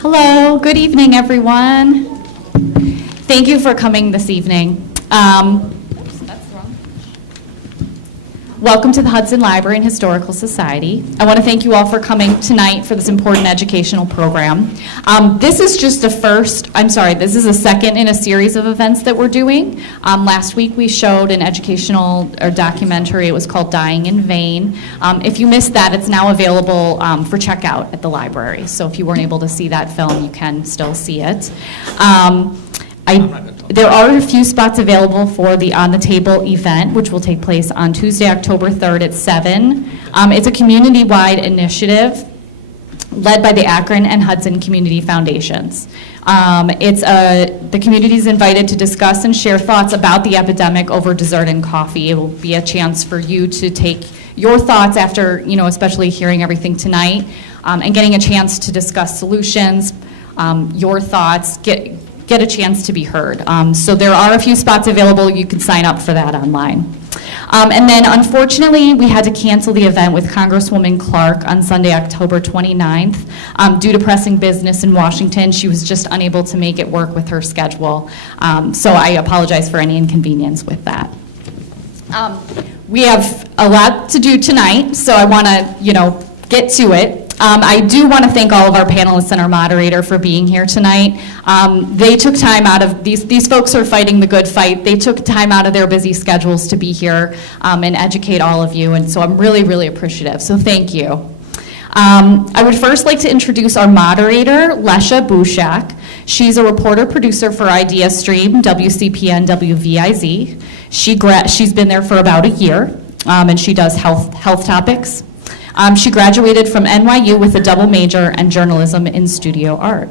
Hello, good evening, everyone. Thank you for coming this evening. Welcome to the Hudson Library and Historical Society. I want to thank you all for coming tonight for this important educational program. This is just the this is a second in a series of events that we're doing. Last week we showed an educational documentary. It was called Dying in Vain. If you missed that, it's now available for checkout at the library. So if you weren't able to see that film, you can still see it. There are a few spots available for the On the Table event, which will take place on Tuesday, October 3rd at 7. It's a community-wide initiative led by the Akron and Hudson Community Foundations. The community is invited to discuss and share thoughts about the epidemic over dessert and coffee. It will be a chance for you to take your thoughts after, especially hearing everything tonight, and getting a chance to discuss solutions, your thoughts, get a chance to be heard. So there are a few spots available. You can sign up for that online. And then unfortunately, we had to cancel the event with Congresswoman Clark on Sunday, October 29th. Due to pressing business in Washington, she was just unable to make it work with her schedule. So I apologize for any inconvenience with that. We have a lot to do tonight, so I want to, get to it. I do want to thank all of our panelists and our moderator for being here tonight. They took time out of, these folks are fighting the good fight. They took time out of their busy schedules to be here and educate all of you, and so I'm really, really appreciative, so thank you. I would first like to introduce our moderator, Lesha Bushak. She's a reporter-producer for Idea Stream, WCPN, WVIZ. She's been there for about a year, and she does health topics. She graduated from NYU with a double major and journalism in studio art.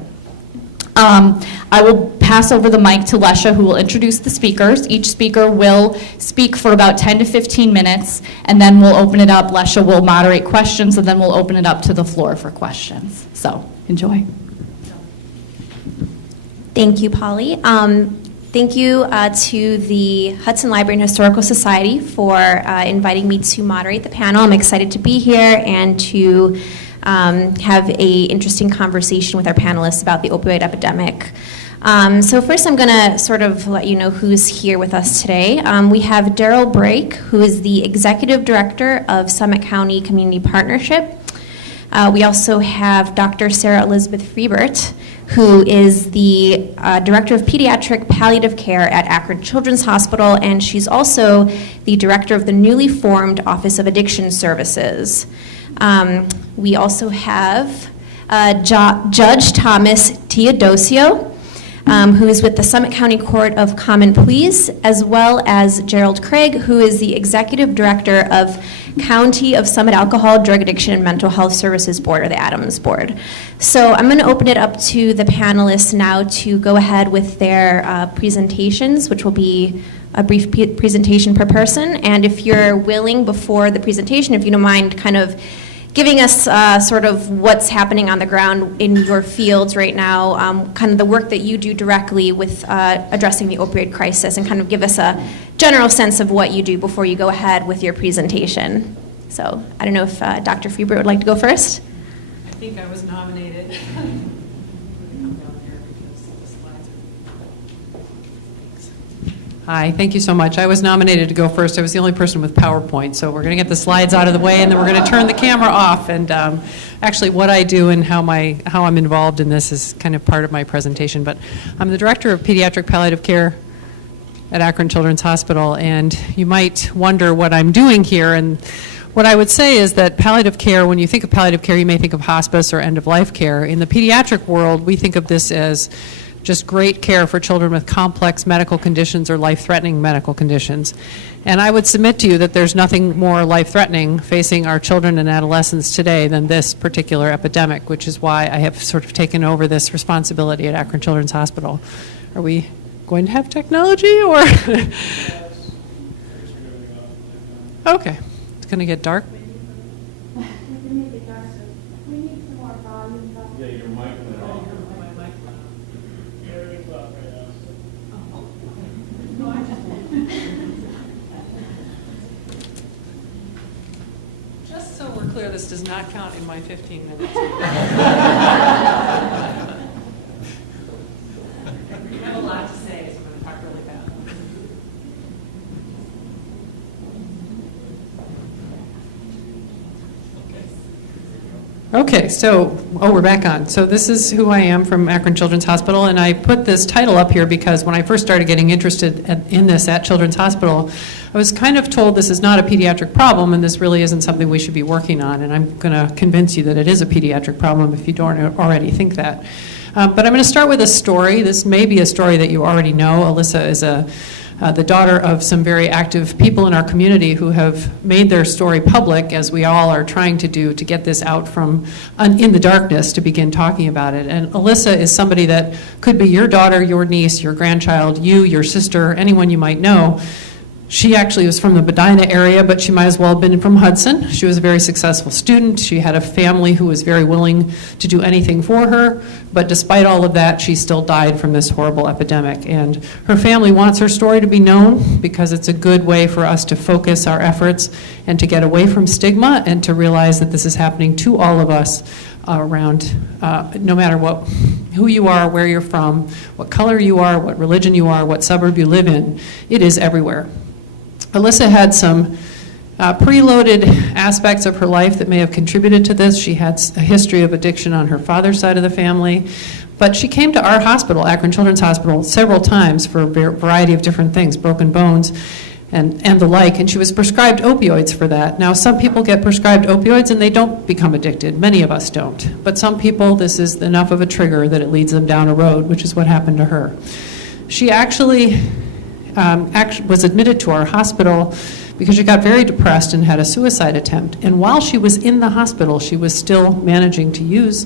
I will pass over the mic to Lesha, who will introduce the speakers. Each speaker will speak for about 10 to 15 minutes, and then we'll open it up. Lesha will moderate questions, and then we'll open it up to the floor for questions. So, enjoy. Thank you, Polly. Thank you to the Hudson Library and Historical Society for inviting me to moderate the panel. I'm excited to be here and to have an interesting conversation with our panelists about the opioid epidemic. So first I'm going to sort of let you know who's here with us today. We have Daryl Brake, who is the Executive Director of Summit County Community Partnership. We also have Dr. Sarah Elizabeth Freibert, who is the Director of Pediatric Palliative Care at Akron Children's Hospital, and she's also the Director of the newly formed Office of Addiction Services. We also have Judge Thomas Teodosio, who is with the Summit County Court of Common Pleas, as well as Gerald Craig, who is the Executive Director of County of Summit Alcohol, Drug Addiction, and Mental Health Services Board, or the ADAMS Board. So I'm going to open it up to the panelists now to go ahead with their presentations, which will be a brief presentation per person. And if you're willing, before the presentation, if you don't mind kind of giving us sort of what's happening on the ground in your fields right now, kind of the work that you do directly with addressing the opioid crisis, and kind of give us a general sense of what you do before you go ahead with your presentation. So I don't know if Dr. Freibert would like to go first. I think I was nominated. Hi, thank you so much. I was nominated to go first. I was the only person with PowerPoint, so we're going to get the slides out of the way, and then we're going to turn the camera off. And actually, what I do and how I'm involved in this is kind of part of my presentation. But I'm the Director of Pediatric Palliative Care at Akron Children's Hospital, and you might wonder what I'm doing here. And what I would say is that palliative care, when you think of palliative care, you may think of hospice or end-of-life care. In the pediatric world, we think of this as just great care for children with complex medical conditions or life-threatening medical conditions. And I would submit to you that there's nothing more life-threatening facing our children and adolescents today than this particular epidemic, which is why I have sort of taken over this responsibility at Akron Children's Hospital. Are we going to have technology, or? Okay, it's going to get dark. this does not count in my 15 minutes. You have a lot to say, so I'm going to talk really fast. Okay, so, we're back on. So this is who I am from Akron Children's Hospital, and I put this title up here because when I first started getting interested in this at Children's Hospital, I was kind of told this is not a pediatric problem and this really isn't something we should be working on, and I'm going to convince you that it is a pediatric problem if you don't already think that. But I'm going to start with a story. This may be a story that you already know. Alyssa is the daughter of some very active people in our community who have made their story public, as we all are trying to do, to get this out from in the darkness to begin talking about it. And Alyssa is somebody that could be your daughter, your niece, your grandchild, you, your sister, anyone you might know. She actually was from the Medina area, but she might as well have been from Hudson. She was a very successful student. She had a family who was very willing to do anything for her, but despite all of that, she still died from this horrible epidemic. And her family wants her story to be known because it's a good way for us to focus our efforts and to get away from stigma and to realize that this is happening to all of us around, no matter who you are, where you're from, what color you are, what religion you are, what suburb you live in. It is everywhere. Alyssa had some preloaded aspects of her life that may have contributed to this. She had a history of addiction on her father's side of the family, but she came to our hospital, Akron Children's Hospital, several times for a variety of different things, broken bones and the like, and she was prescribed opioids for that. Now, some people get prescribed opioids and they don't become addicted. Many of us don't. But some people, this is enough of a trigger that it leads them down a road, which is what happened to her. She actually was admitted to our hospital because she got very depressed and had a suicide attempt. And while she was in the hospital, she was still managing to use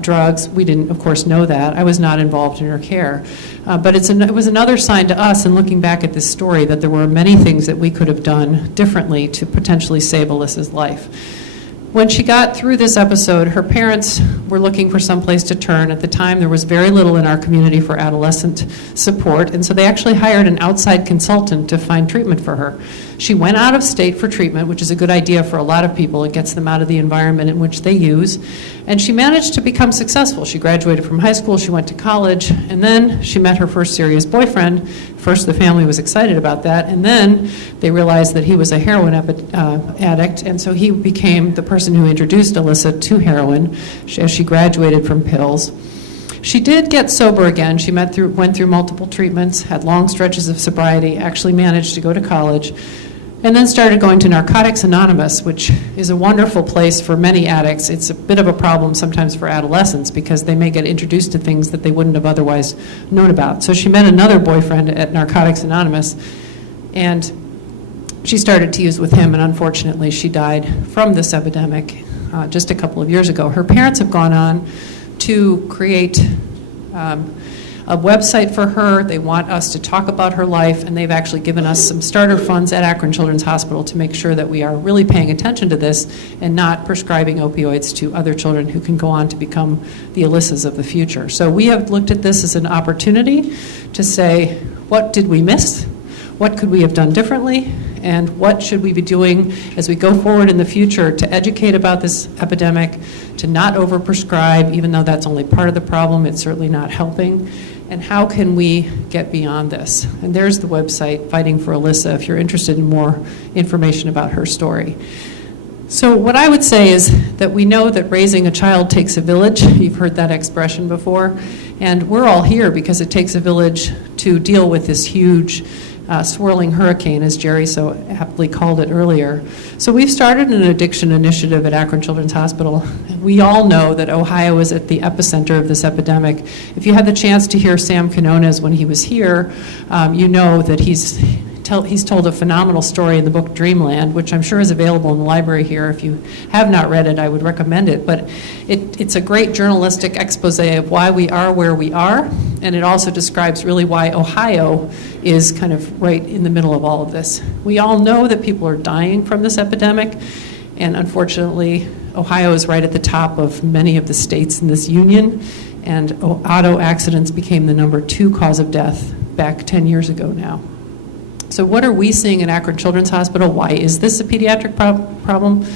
drugs. We didn't, of course, know that. I was not involved in her care. But it was another sign to us in looking back at this story that there were many things that we could have done differently to potentially save Alyssa's life. When she got through this episode, her parents were looking for some place to turn. At the time, there was very little in our community for adolescent support, and so they actually hired an outside consultant to find treatment for her. She went out of state for treatment, which is a good idea for a lot of people. It gets them out of the environment in which they use, and she managed to become successful. She graduated from high school, she went to college, and then she met her first serious boyfriend. First, the family was excited about that, and then they realized that he was a heroin addict, and so he became the person who introduced Alyssa to heroin as she graduated from pills. She did get sober again. She went through multiple treatments, had long stretches of sobriety, actually managed to go to college, and then started going to Narcotics Anonymous, which is a wonderful place for many addicts. It's a bit of a problem sometimes for adolescents because they may get introduced to things that they wouldn't have otherwise known about. So she met another boyfriend at Narcotics Anonymous, and she started to use with him, and unfortunately she died from this epidemic just a couple of years ago. Her parents have gone on to create a website for her. They want us to talk about her life, and they've actually given us some starter funds at Akron Children's Hospital to make sure that we are really paying attention to this and not prescribing opioids to other children who can go on to become the Alyssas of the future. So we have looked at this as an opportunity to say, what did we miss? What could we have done differently? And what should we be doing as we go forward in the future to educate about this epidemic, to not overprescribe, even though that's only part of the problem, it's certainly not helping. And how can we get beyond this? And there's the website, Fighting for Alyssa, if you're interested in more information about her story. So what I would say is that we know that raising a child takes a village. You've heard that expression before. And we're all here because it takes a village to deal with this huge swirling hurricane, as Jerry so aptly called it earlier. So we've started an addiction initiative at Akron Children's Hospital. We all know that Ohio is at the epicenter of this epidemic. If you had the chance to hear Sam Quinones when he was here, you know that he's told a phenomenal story in the book Dreamland, which I'm sure is available in the library here. If you have not read it, I would recommend it. But it's a great journalistic expose of why we are where we are, and it also describes really why Ohio is kind of right in the middle of all of this. We all know that people are dying from this epidemic, and unfortunately, Ohio is right at the top of many of the states in this union, and auto accidents became the #2 cause of death back 10 years ago now. So what are we seeing in Akron Children's Hospital? Why is this a pediatric problem?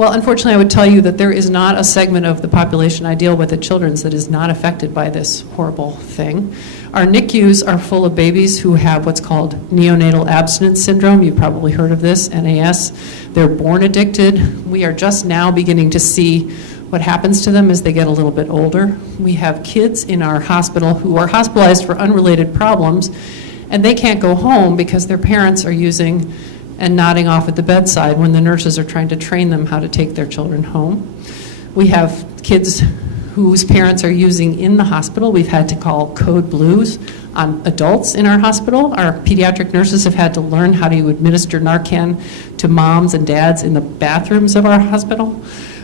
Well, unfortunately, I would tell you that there is not a segment of the population I deal with at Children's that is not affected by this horrible thing. Our NICUs are full of babies who have what's called neonatal abstinence syndrome. You've probably heard of this, NAS. They're born addicted. We are just now beginning to see what happens to them as they get a little bit older. We have kids in our hospital who are hospitalized for unrelated problems, and they can't go home because their parents are using and nodding off at the bedside when the nurses are trying to train them how to take their children home. We have kids whose parents are using in the hospital. We've had to call code blues on adults in our hospital. Our pediatric nurses have had to learn how to administer Narcan to moms and dads in the bathrooms of our hospital.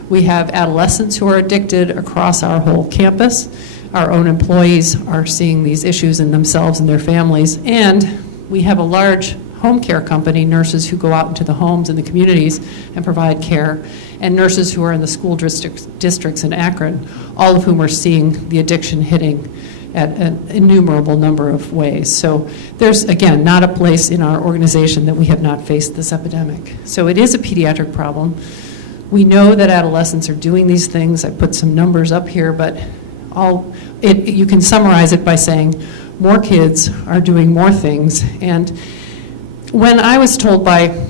We have adolescents who are addicted across our whole campus. Our own employees are seeing these issues in themselves and their families. And we have a large home care company, nurses who go out into the homes and the communities and provide care, and nurses who are in the school districts in Akron, all of whom are seeing the addiction hitting at an innumerable number of ways. So there's, again, not a place in our organization that we have not faced this epidemic. So it is a pediatric problem. We know that adolescents are doing these things. I put some numbers up here, but you can summarize it by saying more kids are doing more things. And when I was told by a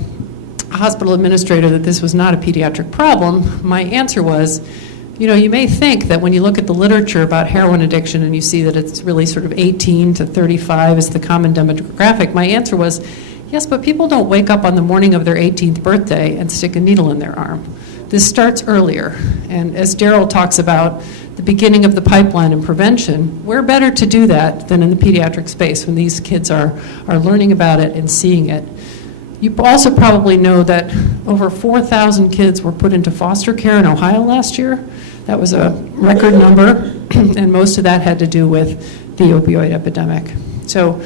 hospital administrator that this was not a pediatric problem, my answer was, you may think that when you look at the literature about heroin addiction and you see that it's really sort of 18 to 35 is the common demographic, my answer was, yes, but people don't wake up on the morning of their 18th birthday and stick a needle in their arm. This starts earlier. And as Daryl talks about the beginning of the pipeline and prevention, we're better to do that than in the pediatric space when these kids are learning about it and seeing it. You also probably know that over 4,000 kids were put into foster care in Ohio last year. That was a record number, and most of that had to do with the opioid epidemic. So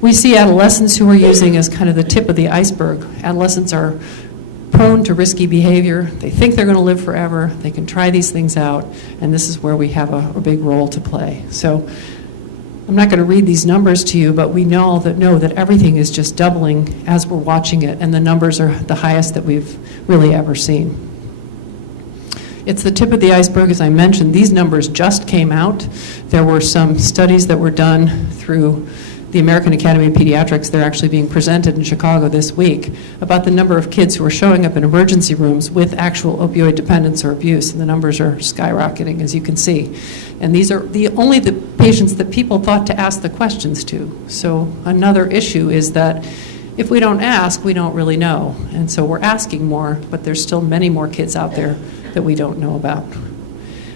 we see adolescents who are using as kind of the tip of the iceberg. Adolescents are prone to risky behavior. They think they're going to live forever. They can try these things out, and this is where we have a big role to play. So I'm not going to read these numbers to you, but we know that everything is just doubling as we're watching it, and the numbers are the highest that we've really ever seen. It's the tip of the iceberg, as I mentioned. These numbers just came out. There were some studies that were done through the American Academy of Pediatrics. They're actually being presented in Chicago this week about the number of kids who are showing up in emergency rooms with actual opioid dependence or abuse, and the numbers are skyrocketing, as you can see. And these are only the patients that people thought to ask the questions to. So another issue is that if we don't ask, we don't really know. And so we're asking more, but there's still many more kids out there that we don't know about.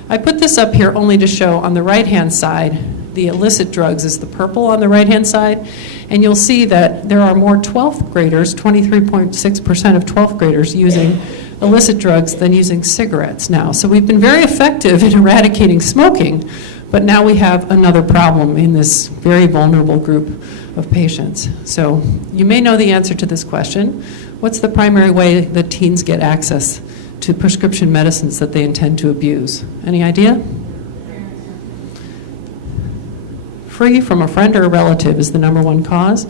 I put this up here only to show on the right-hand side, the illicit drugs is the purple on the right-hand side, and you'll see that there are more 12th graders, 23.6% of 12th graders using illicit drugs than using cigarettes now. So we've been very effective in eradicating smoking, but now we have another problem in this very vulnerable group of patients. So you may know the answer to this question. What's the primary way that teens get access to prescription medicines that they intend to abuse? Any idea? Free from a friend or a relative is the number one cause.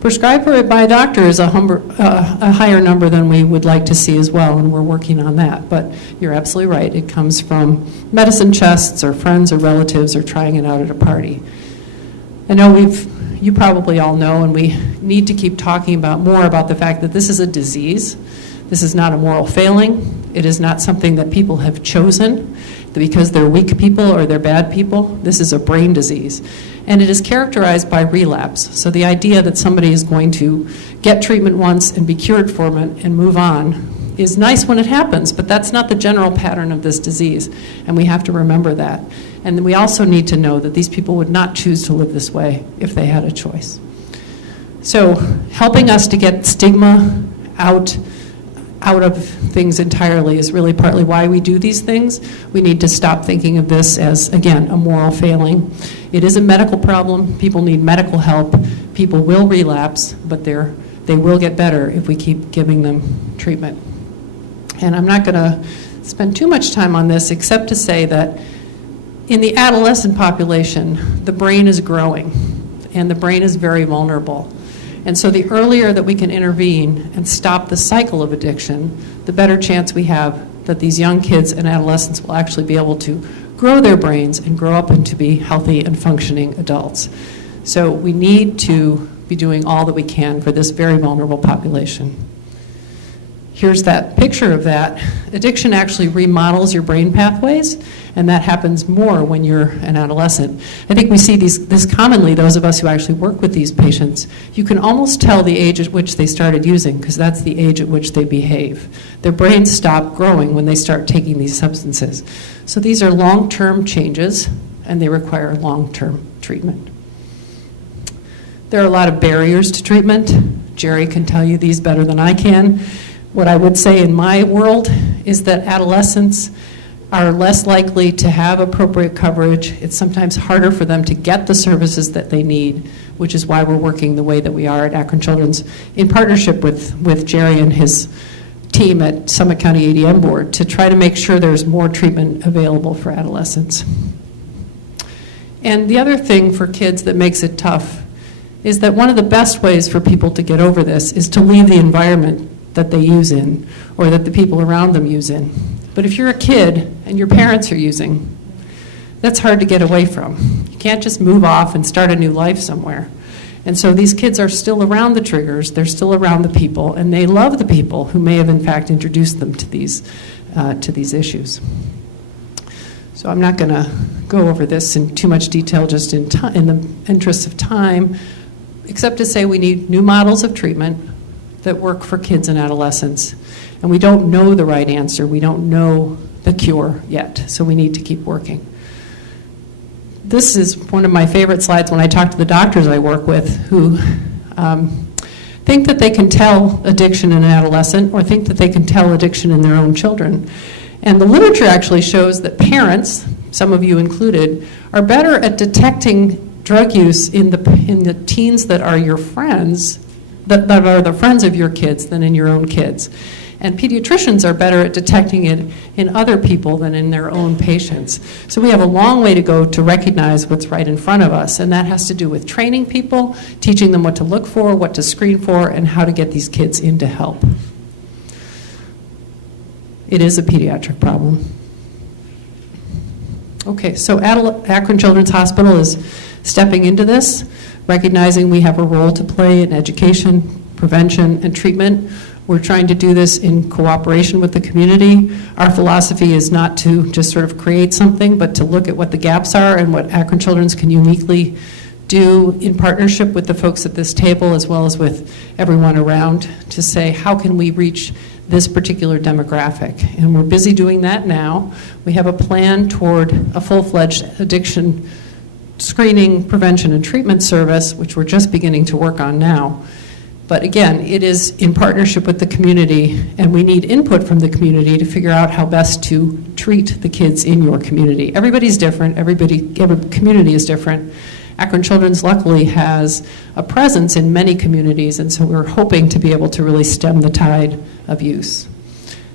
Prescribed by a doctor is a higher number than we would like to see as well, and we're working on that. But you're absolutely right. It comes from medicine chests or friends or relatives or trying it out at a party. I know you probably all know, and we need to keep talking more about the fact that this is a disease. This is not a moral failing. It is not something that people have chosen because they're weak people or they're bad people. This is a brain disease. And it is characterized by relapse. So the idea that somebody is going to get treatment once and be cured from it and move on is nice when it happens, but that's not the general pattern of this disease. And we have to remember that. And then we also need to know that these people would not choose to live this way if they had a choice. So helping us to get stigma out of things entirely is really partly why we do these things. We need to stop thinking of this as, again, a moral failing. It is a medical problem. People need medical help. People will relapse, but they will get better if we keep giving them treatment. And I'm not going to spend too much time on this except to say that in the adolescent population, the brain is growing, and the brain is very vulnerable. And so the earlier that we can intervene and stop the cycle of addiction, the better chance we have that these young kids and adolescents will actually be able to grow their brains and grow up and to be healthy and functioning adults. So we need to be doing all that we can for this very vulnerable population. Here's that picture of that. Addiction actually remodels your brain pathways, and that happens more when you're an adolescent. I think we see this commonly, those of us who actually work with these patients. You can almost tell the age at which they started using, because that's the age at which they behave. Their brains stop growing when they start taking these substances. So these are long-term changes, and they require long-term treatment. There are a lot of barriers to treatment. Jerry can tell you these better than I can. What I would say in my world is that adolescents are less likely to have appropriate coverage. It's sometimes harder for them to get the services that they need, which is why we're working the way that we are at Akron Children's in partnership with Jerry and his team at Summit County ADM Board to try to make sure there's more treatment available for adolescents. And the other thing for kids that makes it tough is that one of the best ways for people to get over this is to leave the environment that they use in, or that the people around them use in. But if you're a kid and your parents are using, that's hard to get away from. You can't just move off and start a new life somewhere. And so these kids are still around the triggers, they're still around the people, and they love the people who may have in fact introduced them to these issues. So I'm not gonna go over this in too much detail just in the interest of time, except to say we need new models of treatment that work for kids and adolescents. And we don't know the right answer. We don't know the cure yet, so we need to keep working. This is one of my favorite slides when I talk to the doctors I work with who think that they can tell addiction in an adolescent or think that they can tell addiction in their own children. And the literature actually shows that parents, some of you included, are better at detecting drug use in the teens that are your friends, that are the friends of your kids, than in your own kids. And pediatricians are better at detecting it in other people than in their own patients. So we have a long way to go to recognize what's right in front of us, and that has to do with training people, teaching them what to look for, what to screen for, and how to get these kids into help. It is a pediatric problem. Okay, so Akron Children's Hospital is stepping into this, recognizing we have a role to play in education, prevention, and treatment. We're trying to do this in cooperation with the community. Our philosophy is not to just sort of create something, but to look at what the gaps are and what Akron Children's can uniquely do in partnership with the folks at this table as well as with everyone around to say, how can we reach this particular demographic? And we're busy doing that now. We have a plan toward a full-fledged addiction screening, prevention, and treatment service, which we're just beginning to work on now. But again, it is in partnership with the community, and we need input from the community to figure out how best to treat the kids in your community. Everybody's different, every community is different. Akron Children's luckily has a presence in many communities, and so we're hoping to be able to really stem the tide of use.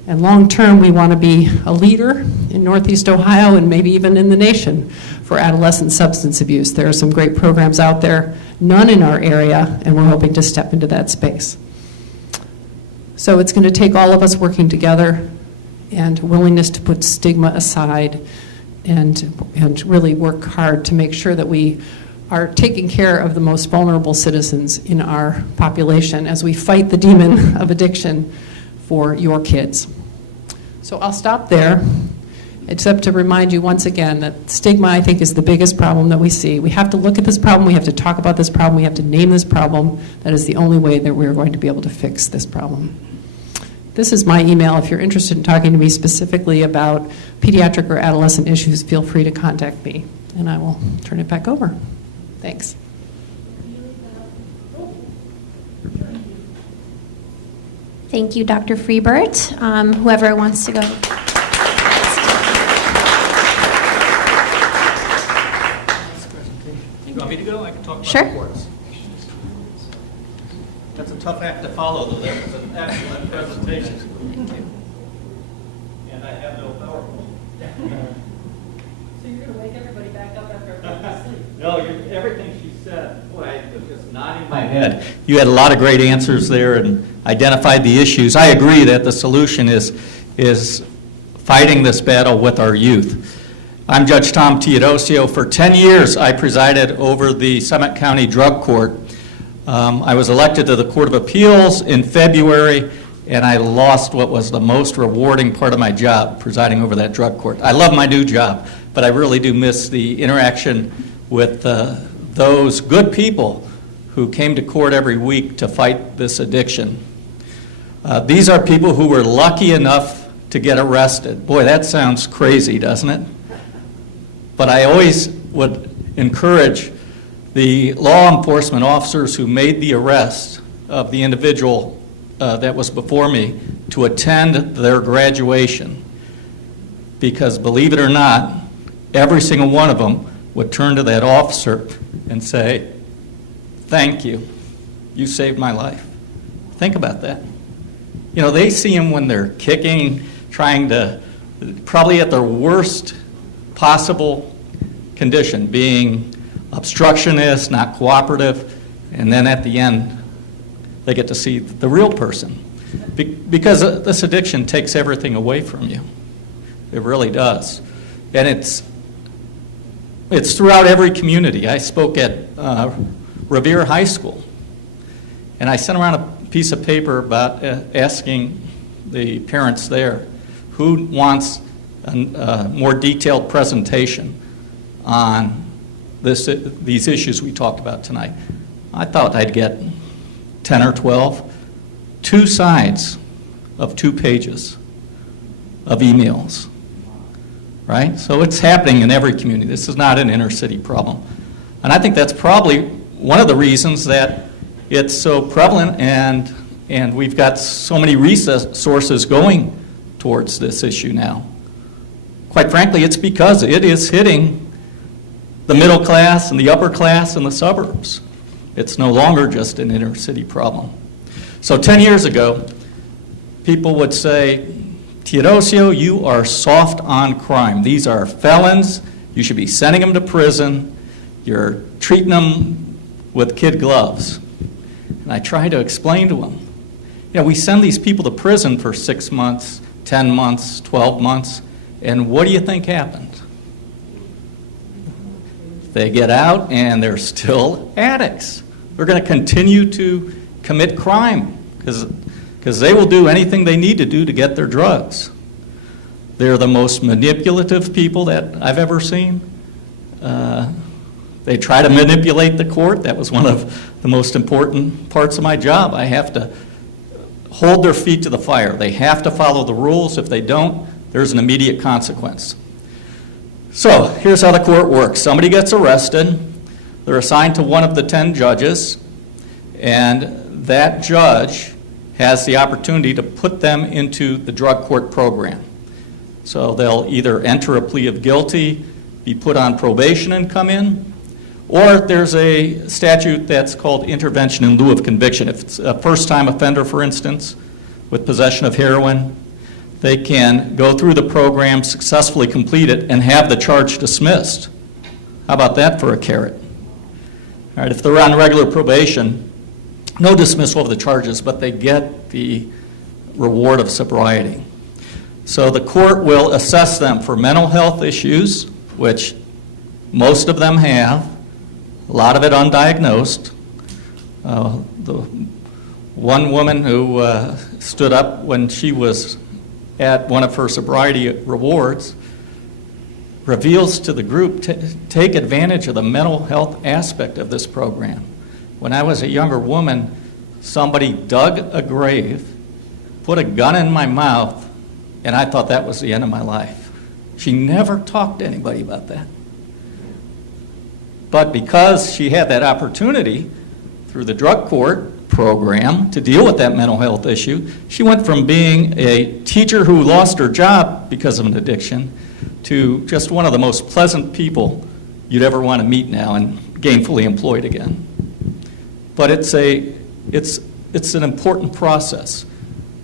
And long term, we want to be a leader in Northeast Ohio and maybe even in the nation for adolescent substance abuse. There are some great programs out there, none in our area, and we're hoping to step into that space. So it's going to take all of us working together and willingness to put stigma aside and really work hard to make sure that we are taking care of the most vulnerable citizens in our population as we fight the demon of addiction for your kids. So I'll stop there, except to remind you once again that stigma, I think, is the biggest problem that we see. We have to look at this problem, we have to talk about this problem, we have to name this problem. That is the only way that we're going to be able to fix this problem. This is my email. If you're interested in talking to me specifically about pediatric or adolescent issues, feel free to contact me, and I will turn it back over. Thanks. Thank you, Dr. Freebert. Whoever wants to go. You want me to go? I can talk about Sure. reports. That's a tough act to follow, though. That was an excellent presentation. And I have no PowerPoint. So you're going to wake everybody back up after everybody sleep? No, everything she said, boy, I was just nodding my head. You had a lot of great answers there and identified the issues. I agree that the solution is fighting this battle with our youth. I'm Judge Tom Teodosio. For 10 years, I presided over the Summit County Drug Court. I was elected to the Court of Appeals in February, and I lost what was the most rewarding part of my job, presiding over that drug court. I love my new job, but I really do miss the interaction with those good people who came to court every week to fight this addiction. These are people who were lucky enough to get arrested. Boy, that sounds crazy, doesn't it? But I always would encourage the law enforcement officers who made the arrest of the individual that was before me to attend their graduation. Because believe it or not, every single one of them would turn to that officer and say, "Thank you, you saved my life." Think about that. You know, they see him when they're kicking, trying to, probably at their worst possible condition, being obstructionist, not cooperative, and then at the end, they get to see the real person. Because this addiction takes everything away from you. It really does. And it's throughout every community. I spoke at Revere High School, and I sent around a piece of paper about asking the parents there who wants a more detailed presentation on these issues we talked about tonight. I thought I'd get 10 or 12, 2 sides of 2 pages of emails, right? So it's happening in every community. This is not an inner city problem. And I think that's probably one of the reasons that it's so prevalent and we've got so many resources going towards this issue now. Quite frankly, it's because it is hitting the middle class and the upper class and the suburbs. It's no longer just an inner city problem. So 10 years ago, people would say, "Teodosio, you are soft on crime. These are felons. You should be sending them to prison. You're treating them with kid gloves." And I try to explain to them, you know, we send these people to prison for 6 months, 10 months, 12 months, and what do you think happened? They get out and they're still addicts. They're going to continue to commit crime because they will do anything they need to do to get their drugs. They're the most manipulative people that I've ever seen. They try to manipulate the court. That was one of the most important parts of my job. I have to hold their feet to the fire. They have to follow the rules. If they don't, there's an immediate consequence. So here's how the court works. Somebody gets arrested. They're assigned to one of the 10 judges, and that judge has the opportunity to put them into the drug court program. So they'll either enter a plea of guilty, be put on probation and come in, or there's a statute that's called intervention in lieu of conviction. If it's a first-time offender, for instance, with possession of heroin, they can go through the program, successfully complete it, and have the charge dismissed. How about that for a carrot? All right, if they're on regular probation, no dismissal of the charges, but they get the reward of sobriety. So the court will assess them for mental health issues, which most of them have, a lot of it undiagnosed. The one woman who stood up when she was at one of her sobriety rewards reveals to the group, take advantage of the mental health aspect of this program. When I was a younger woman, somebody dug a grave, put a gun in my mouth, and I thought that was the end of my life. She never talked to anybody about that. But because she had that opportunity through the drug court program to deal with that mental health issue, she went from being a teacher who lost her job because of an addiction to just one of the most pleasant people you'd ever want to meet now and gainfully employed again. But it's an important process.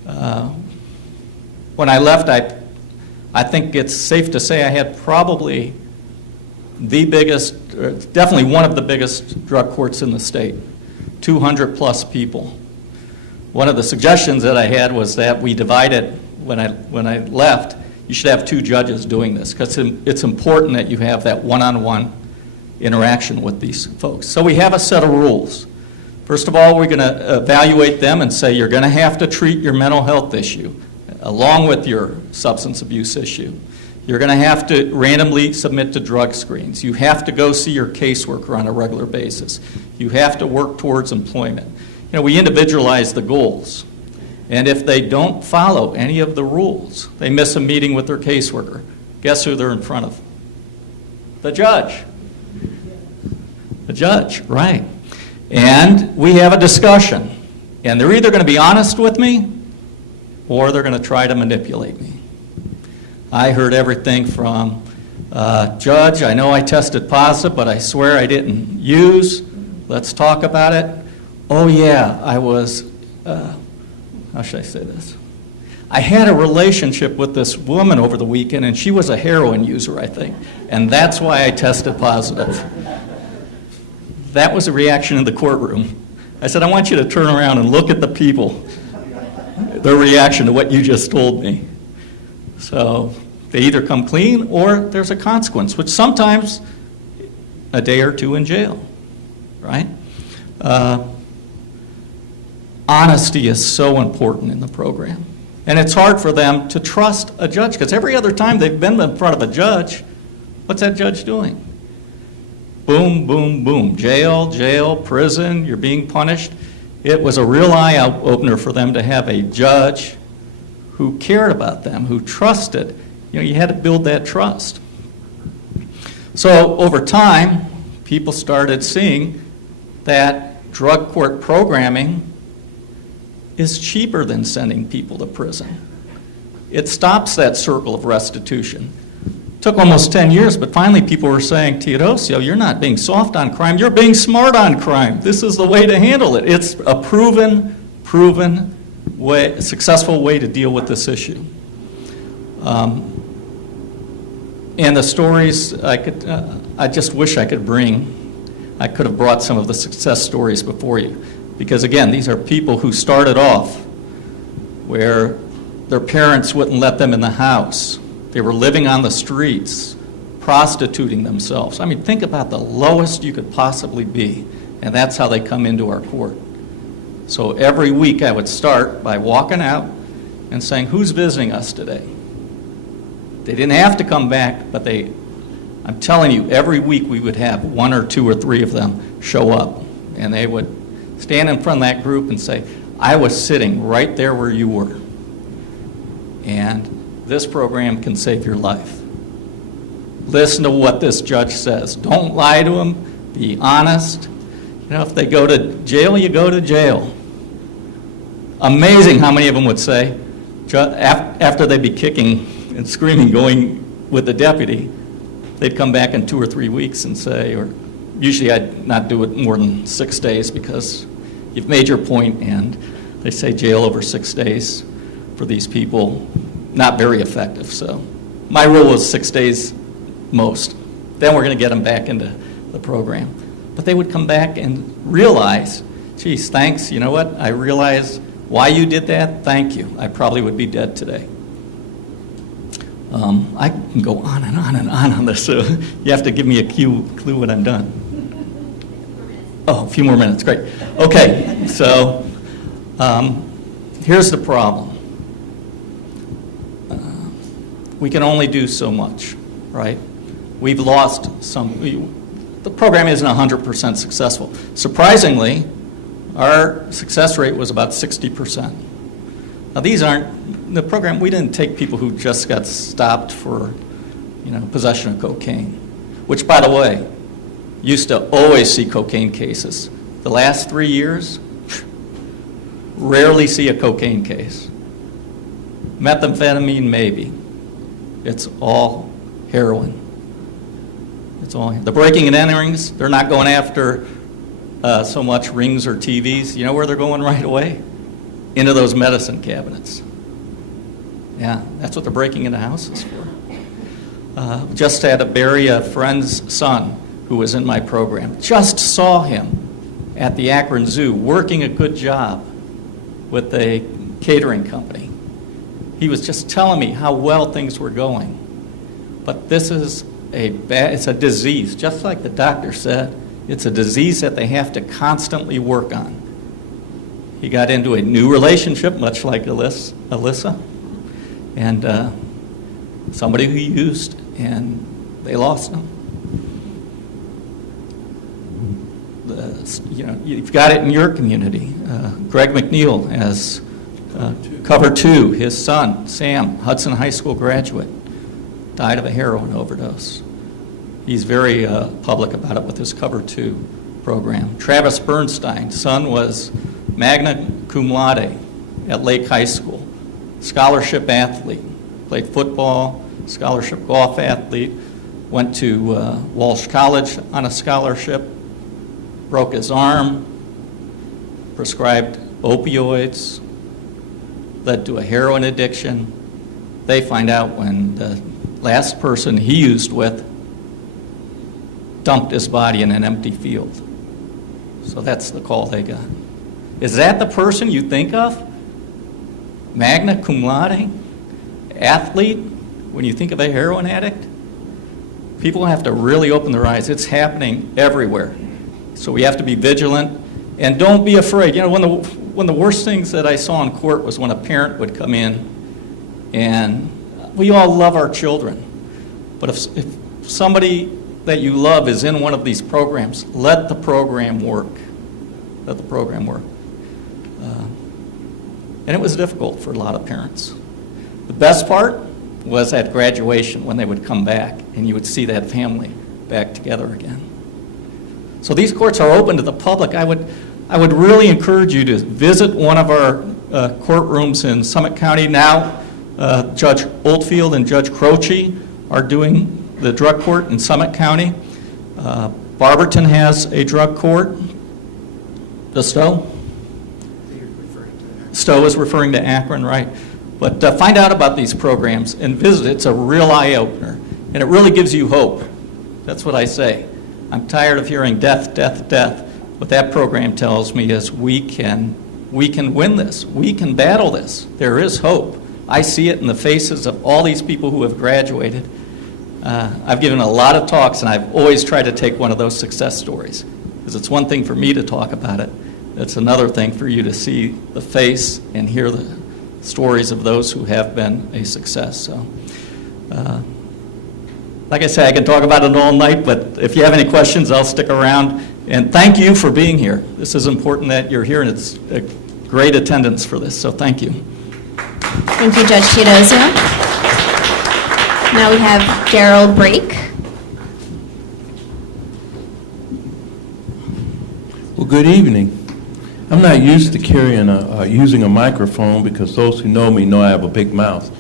When I left, I think it's safe to say I had probably the biggest, definitely one of the biggest drug courts in the state, 200 plus people. One of the suggestions that I had was that we divide it, when I left, you should have 2 judges doing this, because it's important that you have that one-on-one interaction with these folks. So we have a set of rules. First of all, we're going to evaluate them and say you're going to have to treat your mental health issue along with your substance abuse issue. You're going to have to randomly submit to drug screens. You have to go see your caseworker on a regular basis. You have to work towards employment. You know, we individualize the goals. And if they don't follow any of the rules, they miss a meeting with their caseworker. Guess who they're in front of? The judge. The judge, right. And we have a discussion. And they're either going to be honest with me or they're going to try to manipulate me. I heard everything from, Judge, I know I tested positive, but I swear I didn't use. Let's talk about it. Oh yeah, I was, how should I say this? I had a relationship with this woman over the weekend, and she was a heroin user, I think, and that's why I tested positive. That was a reaction in the courtroom. I said, I want you to turn around and look at the people, their reaction to what you just told me. So they either come clean or there's a consequence, which sometimes a day or 2 in jail, right? Honesty is so important in the program. And it's hard for them to trust a judge, because every other time they've been in front of a judge, what's that judge doing? Boom, boom, boom. Jail, jail, prison, you're being punished. It was a real eye-opener for them to have a judge who cared about them, who trusted. You know, you had to build that trust. So over time, people started seeing that drug court programming is cheaper than sending people to prison. It stops that circle of restitution. It took almost 10 years, but finally people were saying, Teodosio, you're not being soft on crime, you're being smart on crime. This is the way to handle it. It's a proven way, successful way to deal with this issue. And the stories I just wish I could bring. I could have brought some of the success stories before you. Because again, these are people who started off where their parents wouldn't let them in the house. They were living on the streets, prostituting themselves. I mean, think about the lowest you could possibly be, and that's how they come into our court. So every week I would start by walking out and saying, who's visiting us today? They didn't have to come back, but I'm telling you, every week we would have 1 or 2 or 3 of them show up, and they would stand in front of that group and say, I was sitting right there where you were. And this program can save your life. Listen to what this judge says. Don't lie to him. Be honest. You know, if they go to jail, you go to jail. Amazing how many of them would say, after they'd be kicking and screaming, going with the deputy, they'd come back in 2 or 3 weeks and say, or usually I'd not do it more than 6 days because you've made your point, and they say jail over 6 days for these people, not very effective. So my rule was 6 days most. Then we're going to get them back into the program. But they would come back and realize, geez, thanks, you know what? I realize why you did that. Thank you. I probably would be dead today. I can go on and on and on this. So you have to give me a clue when I'm done. Oh, a few more minutes. Great. Okay, so here's the problem. We can only do so much, right? We've lost some. The program isn't 100% successful. Surprisingly, our success rate was about 60%. Now these aren't, the program, we didn't take people who just got stopped for, possession of cocaine, which, by the way, used to always see cocaine cases. The last 3 years, rarely see a cocaine case. Methamphetamine, maybe. It's all heroin. It's all, the breaking and enterings, they're not going after so much rings or TVs. You know where they're going right away? Into those medicine cabinets. Yeah, that's what they're breaking into houses for. Just had to bury a friend's son who was in my program. Just saw him at the Akron Zoo working a good job with a catering company. He was just telling me how well things were going. But this is it's a disease, just like the doctor said. It's a disease that they have to constantly work on. He got into a new relationship, much like Alyssa, and somebody who used, and they lost him. You've got it in your community. Greg McNeil has cover 2. His son, Sam, Hudson High School graduate, died of a heroin overdose. He's very public about it with his cover 2 program. Travis Bernstein, son was magna cum laude at Lake High School, scholarship athlete, played football, scholarship golf athlete, went to Walsh College on a scholarship, broke his arm, prescribed opioids, led to a heroin addiction. They find out when the last person he used with dumped his body in an empty field. So that's the call they got. Is that the person you think of? Magna cum laude? Athlete? When you think of a heroin addict? People have to really open their eyes. It's happening everywhere. So we have to be vigilant, and don't be afraid. One of the worst things that I saw in court was when a parent would come in, and we all love our children. But if somebody that you love is in one of these programs, let the program work. Let the program work. And it was difficult for a lot of parents. The best part was at graduation when they would come back and you would see that family back together again. So these courts are open to the public. I would really encourage you to visit one of our courtrooms in Summit County. Now, Judge Oldfield and Judge Croce are doing the drug court in Summit County. Barberton has a drug court. The Stowe? Stowe is referring to Akron, right? But find out about these programs and visit. It's a real eye-opener, and it really gives you hope. That's what I say. I'm tired of hearing death, death, death. What that program tells me is we can win this. We can battle this. There is hope. I see it in the faces of all these people who have graduated. I've given a lot of talks, and I've always tried to take one of those success stories, because it's one thing for me to talk about it. It's another thing for you to see the face and hear the stories of those who have been a success. So, like I say, I can talk about it all night, but if you have any questions, I'll stick around. And thank you for being here. This is important that you're here, and it's a great attendance for this, so thank you. Thank you, Judge Teodosia. Now we have Daryl Brake. Well, good evening. I'm not used to carrying using a microphone because those who know me know I have a big mouth.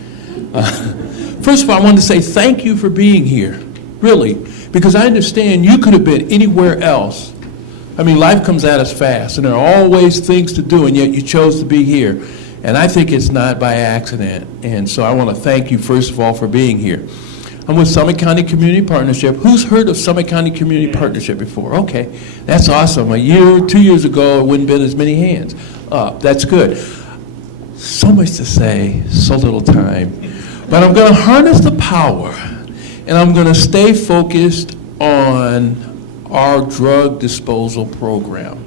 First of all, I wanted to say thank you for being here, really, because I understand you could have been anywhere else. I mean, life comes at us fast, and there are always things to do, and yet you chose to be here. And I think it's not by accident. And so I want to thank you, first of all, for being here. I'm with Summit County Community Partnership. Who's heard of Summit County Community Partnership before? Okay, that's awesome. 2 years ago, it wouldn't have been as many hands. That's good. So much to say, so little time. But I'm going to harness the power, and I'm going to stay focused on our drug disposal program.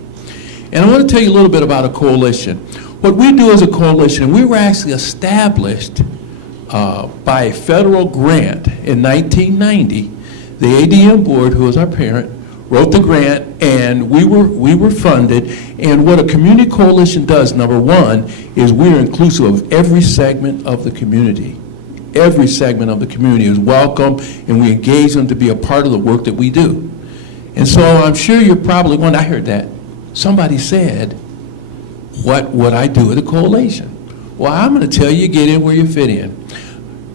And I want to tell you a little bit about a coalition. What we do as a coalition, we were actually established by a federal grant in 1990. The ADM board, who was our parent, wrote the grant, and we were funded. And what a community coalition does, number one, is we're inclusive of every segment of the community. Every segment of the community is welcome, and we engage them to be a part of the work that we do. And so I'm sure you're probably wondering, I heard that. Somebody said, what would I do with a coalition? Well, I'm going to tell you, get in where you fit in.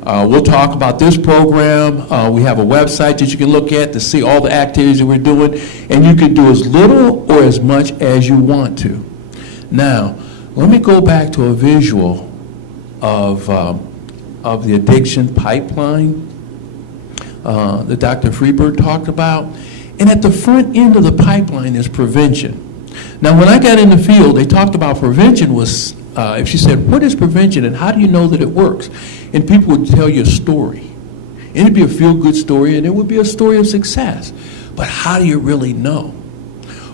We'll talk about this program. We have a website that you can look at to see all the activities that we're doing, and you can do as little or as much as you want to. Now, let me go back to a visual of the addiction pipeline that Dr. Freeberg talked about. And at the front end of the pipeline is prevention. Now, when I got in the field, they talked about prevention was if she said, what is prevention and how do you know that it works? And people would tell you a story. And it'd be a feel-good story, and it would be a story of success. But how do you really know?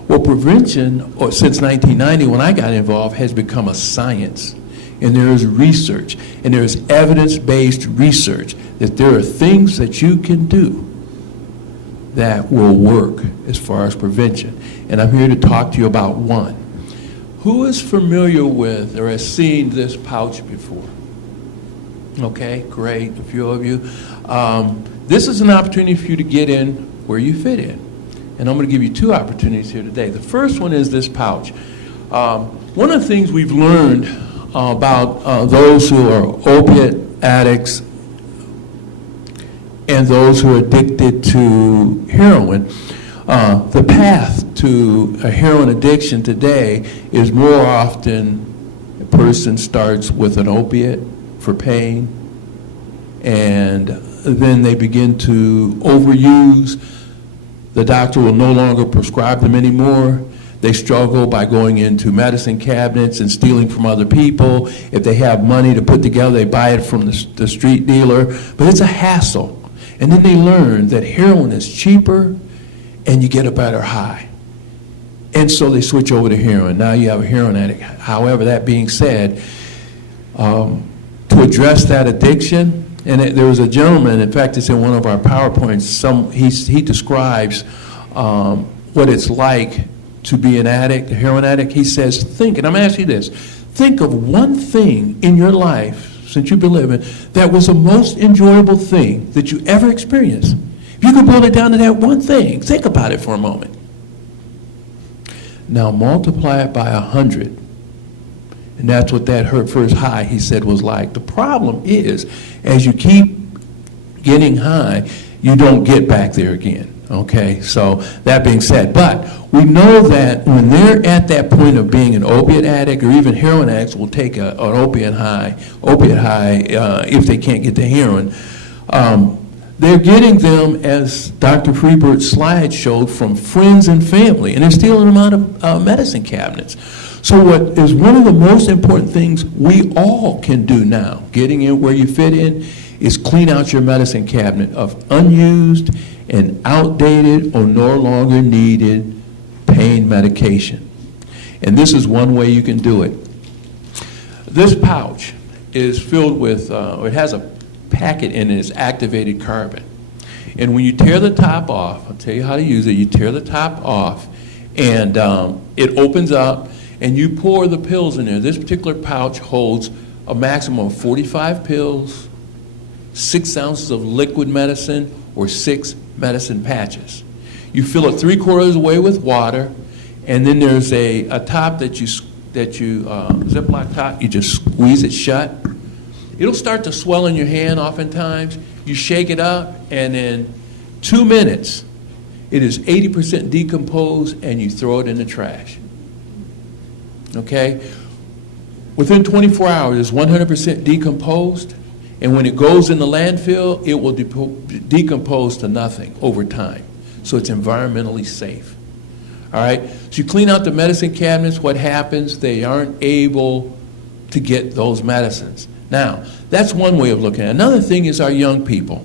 Well, prevention, or since 1990, when I got involved, has become a science. And there is research, and there is evidence-based research that there are things that you can do that will work as far as prevention. And I'm here to talk to you about one. Who is familiar with or has seen this pouch before? Okay, great, a few of you. This is an opportunity for you to get in where you fit in. And I'm going to give you two opportunities here today. The first one is this pouch. One of the things we've learned about those who are opiate addicts and those who are addicted to heroin, the path to a heroin addiction today is more often a person starts with an opiate for pain, and then they begin to overuse. The doctor will no longer prescribe them anymore. They struggle by going into medicine cabinets and stealing from other people. If they have money to put together, they buy it from the street dealer. But it's a hassle. And then they learn that heroin is cheaper and you get a better high. And so they switch over to heroin. Now you have a heroin addict. However, that being said, to address that addiction, and there was a gentleman, in fact, it's in one of our PowerPoints, he describes what it's like to be an addict, a heroin addict. He says, and I'm going to ask you this, think of one thing in your life since you've been living that was the most enjoyable thing that you ever experienced. If you could boil it down to that one thing, think about it for a moment. Now multiply it by 100. And that's what that first high, he said, was like. The problem is, as you keep getting high, you don't get back there again. Okay, so that being said, but we know that when they're at that point of being an opiate addict, or even heroin addicts will take an opiate high if they can't get the heroin, they're getting them, as Dr. Freebert's slide showed, from friends and family, and they're stealing them out of medicine cabinets. So what is one of the most important things we all can do now, getting in where you fit in, is clean out your medicine cabinet of unused and outdated or no longer needed pain medication. And this is one way you can do it. This pouch is filled with, it has a packet in it, it's activated carbon. And when you tear the top off, I'll tell you how to use it, you tear the top off and it opens up and you pour the pills in there. This particular pouch holds a maximum of 45 pills, 6 ounces of liquid medicine, or 6 medicine patches. You fill it 3/4 of the way with water, and then there's a top that you Ziploc top, you just squeeze it shut. It'll start to swell in your hand oftentimes. You shake it up, and in 2 minutes, it is 80% decomposed, and you throw it in the trash. Okay? Within 24 hours, it's 100% decomposed, and when it goes in the landfill, it will decompose to nothing over time. So it's environmentally safe. All right? So you clean out the medicine cabinets, what happens? They aren't able to get those medicines. Now, that's one way of looking at it. Another thing is our young people.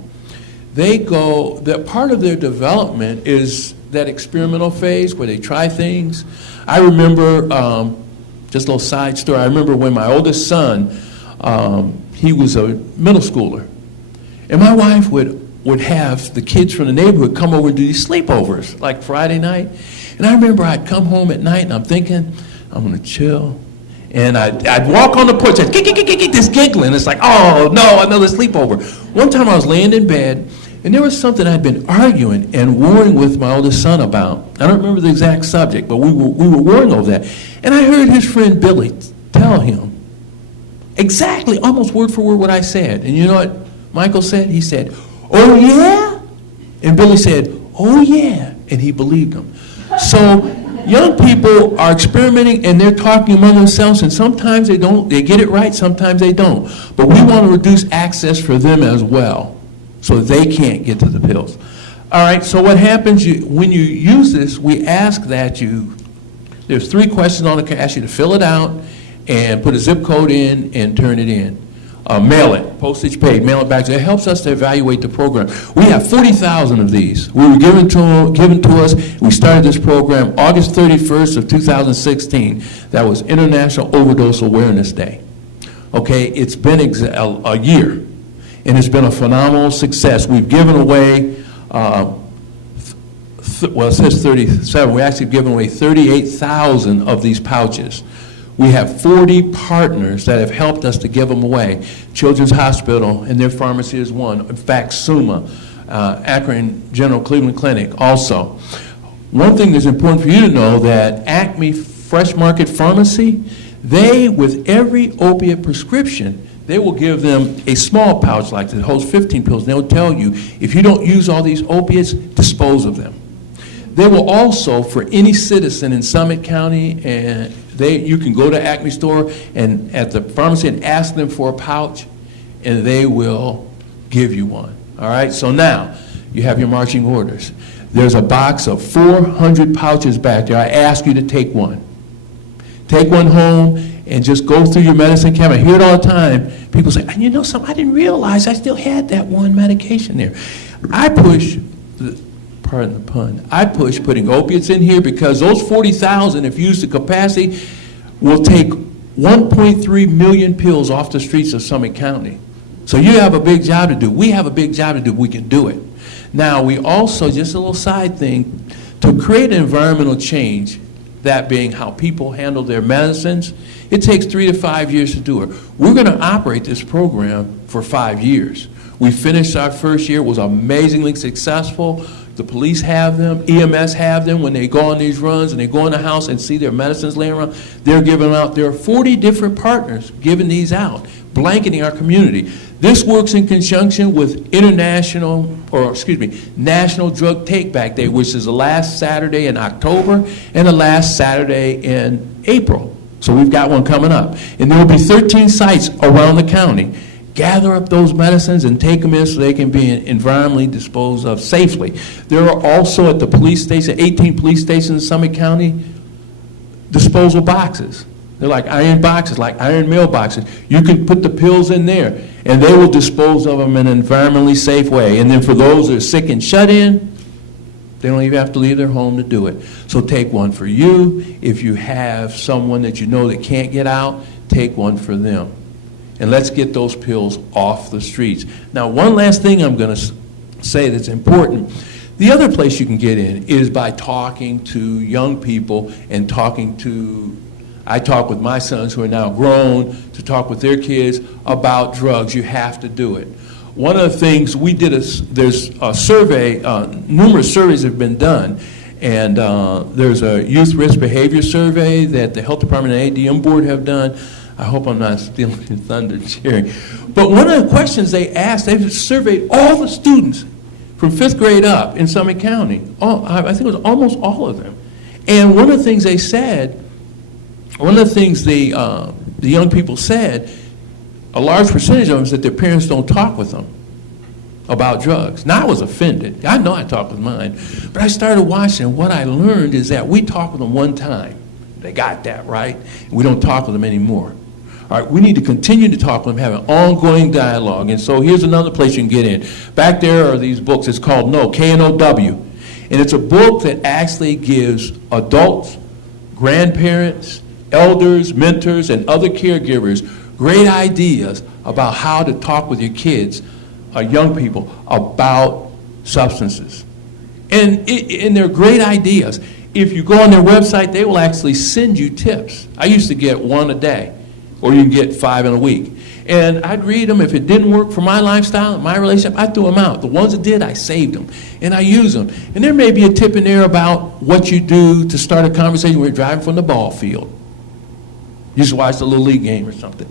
That part of their development is that experimental phase where they try things. I remember, just a little side story, I remember when my oldest son, he was a middle schooler, and my wife would have the kids from the neighborhood come over and do these sleepovers, like Friday night. And I remember I'd come home at night and I'm thinking, I'm going to chill. And I'd walk on the porch and this giggling. It's like, oh no, another sleepover. One time I was laying in bed and there was something I'd been arguing and warring with my oldest son about. I don't remember the exact subject, but we were warring over that. And I heard his friend Billy tell him exactly, almost word for word what I said. And you know what Michael said? He said, oh yeah? And Billy said, oh yeah. And he believed him. So young people are experimenting and they're talking among themselves, and sometimes they get it right, sometimes they don't. But we want to reduce access for them as well, so they can't get to the pills. All right, so what happens when you use this, we ask that there's 3 questions on the, ask you to fill it out, and put a zip code in and turn it in. Mail it, postage paid, mail it back. It helps us to evaluate the program. We have 40,000 of these. We were given to us. We started this program August 31st of 2016. That was International Overdose Awareness Day. Okay, it's been a year, and it's been a phenomenal success. We've given away, well, it says 37. We actually given away 38,000 of these pouches. We have 40 partners that have helped us to give them away. Children's Hospital and their pharmacy is one. In fact, SUMA, Akron General Cleveland Clinic also. One thing that's important for you to know that Acme Fresh Market Pharmacy, they, with every opiate prescription, they will give them a small pouch like this, holds 15 pills, and they'll tell you, if you don't use all these opiates, dispose of them. They will also, for any citizen in Summit County, and you can go to Acme store and at the pharmacy and ask them for a pouch, and they will give you one. All right, so now you have your marching orders. There's a box of 400 pouches back there. I ask you to take one. Take one home and just go through your medicine cabinet. I hear it all the time. People say, you know something, I didn't realize I still had that one medication there. I push, pardon the pun, I push putting opiates in here because those 40,000, if used to capacity, will take 1.3 million pills off the streets of Summit County. So you have a big job to do. We have a big job to do. We can do it. Now, we also, just a little side thing, to create an environmental change, that being how people handle their medicines, it takes 3 to 5 years to do it. We're going to operate this program for 5 years. We finished our first year. It was amazingly successful. The police have them, EMS have them when they go on these runs and they go in the house and see their medicines laying around. They're giving them out. There are 40 different partners giving these out, blanketing our community. This works in conjunction with National Drug Take Back Day, which is the last Saturday in October and the last Saturday in April. So we've got one coming up. And there will be 13 sites around the county. Gather up those medicines and take them in so they can be environmentally disposed of safely. There are also at the police station, 18 police stations in Summit County, disposal boxes. They're like iron boxes, like iron mailboxes. You can put the pills in there, and they will dispose of them in an environmentally safe way. And then for those that are sick and shut in, they don't even have to leave their home to do it. So take one for you. If you have someone that you know that can't get out, take one for them. And let's get those pills off the streets. Now, one last thing I'm going to say that's important. The other place you can get in is by talking to young people and I talk with my sons who are now grown to talk with their kids about drugs. You have to do it. One of the things we did there's a survey, numerous surveys have been done, and there's a youth risk behavior survey that the Health Department and ADM Board have done. I hope I'm not stealing your thunder, Jerry. But one of the questions they asked, they surveyed all the students from 5th grade up in Summit County. I think it was almost all of them. And one of the things they said, one of the things the young people said, a large percentage of them is that their parents don't talk with them about drugs. Now, I was offended. I know I talked with mine. But I started watching, and what I learned is that we talked with them one time. They got that, right? We don't talk with them anymore. All right, we need to continue to talk with them, have an ongoing dialogue. And so here's another place you can get in. Back there are these books. It's called No, K-N-O-W. And it's a book that actually gives adults, grandparents, elders, mentors, and other caregivers great ideas about how to talk with your kids, young people, about substances. And they're great ideas. If you go on their website, they will actually send you tips. I used to get one a day, or you can get 5 in a week. And I'd read them. If it didn't work for my lifestyle, my relationship, I threw them out. The ones that did, I saved them, and I use them. And there may be a tip in there about what you do to start a conversation when you're driving from the ball field. You just watched a Little League game or something.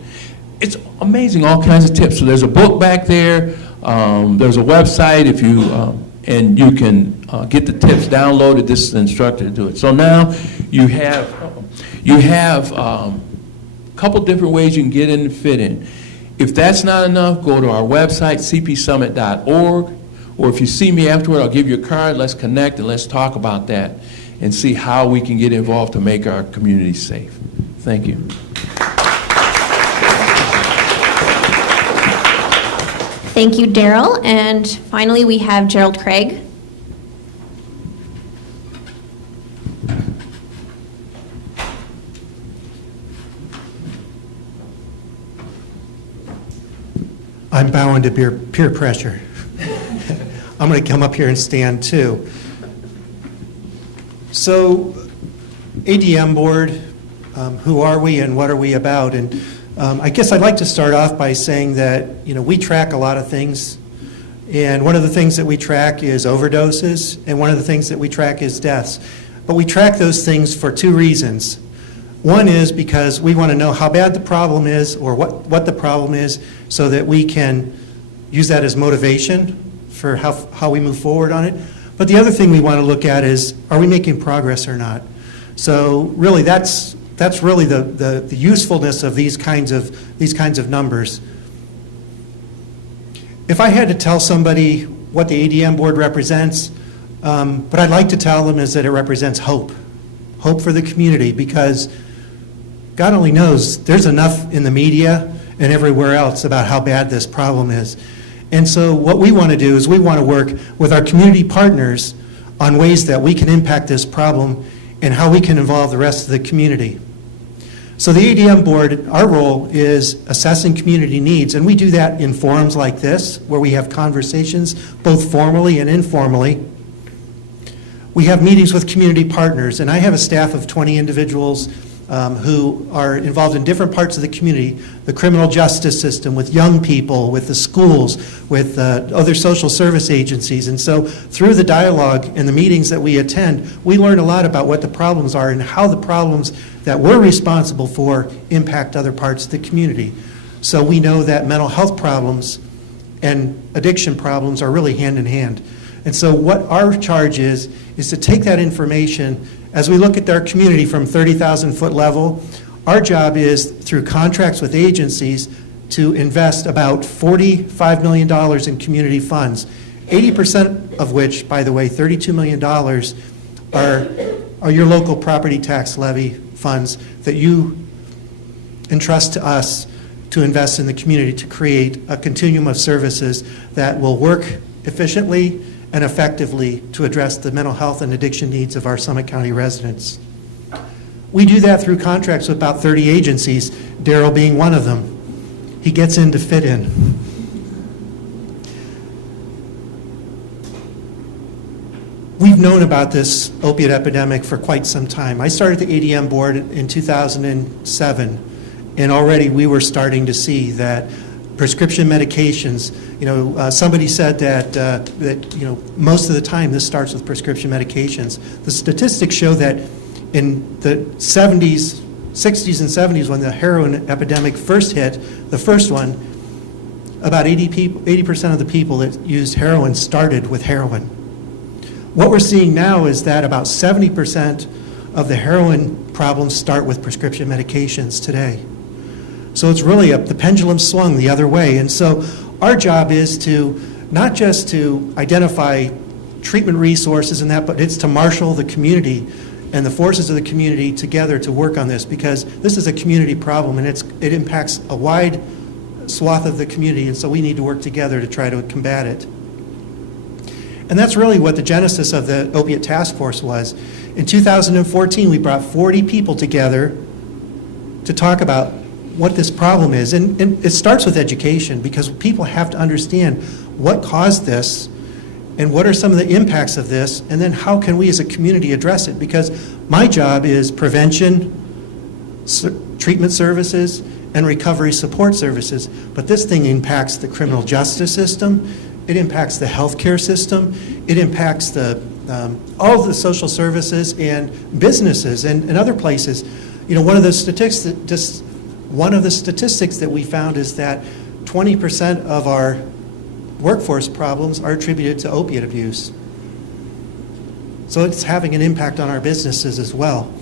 It's amazing, all kinds of tips. So there's a book back there. There's a website if you, and you can get the tips downloaded. This is the instructor to do it. So now you have a couple different ways you can get in and fit in. If that's not enough, go to our website, cpsummit.org, or if you see me afterward, I'll give you a card. Let's connect and let's talk about that and see how we can get involved to make our community safe. Thank you. Thank you, Daryl. And finally, we have Gerald Craig. I'm bowing to peer pressure. I'm going to come up here and stand too. So, ADM board, who are we and what are we about? And I guess I'd like to start off by saying that, we track a lot of things. And one of the things that we track is overdoses, and one of the things that we track is deaths. But we track those things for two reasons. One is because we want to know how bad the problem is, or what the problem is, so that we can use that as motivation for how we move forward on it. But the other thing we want to look at is, are we making progress or not? So really, that's really the usefulness of these kinds of numbers. If I had to tell somebody what the ADM board represents, what I'd like to tell them is that it represents hope for the community, because God only knows there's enough in the media and everywhere else about how bad this problem is. And so what we want to do is we want to work with our community partners on ways that we can impact this problem and how we can involve the rest of the community. So the ADM board, our role is assessing community needs, and we do that in forums like this, where we have conversations both formally and informally. We have meetings with community partners, and I have a staff of 20 individuals who are involved in different parts of the community, the criminal justice system, with young people, with the schools, with other social service agencies. And so through the dialogue and the meetings that we attend, we learn a lot about what the problems are and how the problems that we're responsible for impact other parts of the community. So we know that mental health problems and addiction problems are really hand in hand. And so what our charge is to take that information. As we look at our community from 30,000-foot level, our job is, through contracts with agencies, to invest about $45 million in community funds, 80% of which, by the way, $32 million, are your local property tax levy funds that you entrust to us to invest in the community to create a continuum of services that will work efficiently and effectively to address the mental health and addiction needs of our Summit County residents. We do that through contracts with about 30 agencies, Daryl being one of them. He gets in to fit in. We've known about this opiate epidemic for quite some time. I started the ADM board in 2007, and already we were starting to see that prescription medications, somebody said that most of the time this starts with prescription medications. The statistics show that in the 60s and 70s, when the heroin epidemic first hit, the first one, about 80% of the people that used heroin started with heroin. What we're seeing now is that about 70% of the heroin problems start with prescription medications today. So it's really the pendulum swung the other way. And so our job is to not just to identify treatment resources and that, but it's to marshal the community and the forces of the community together to work on this, because this is a community problem and it impacts a wide swath of the community, and so we need to work together to try to combat it. And that's really what the genesis of the Opiate Task Force was. In 2014, we brought 40 people together to talk about what this problem is. And it starts with education, because people have to understand what caused this and what are some of the impacts of this, and then how can we as a community address it. Because my job is prevention, treatment services, and recovery support services. But this thing impacts the criminal justice system, it impacts the healthcare system, it impacts all of the social services and businesses and other places. One of the statistics that we found is that 20% of our workforce problems are attributed to opiate abuse. So it's having an impact on our businesses as well.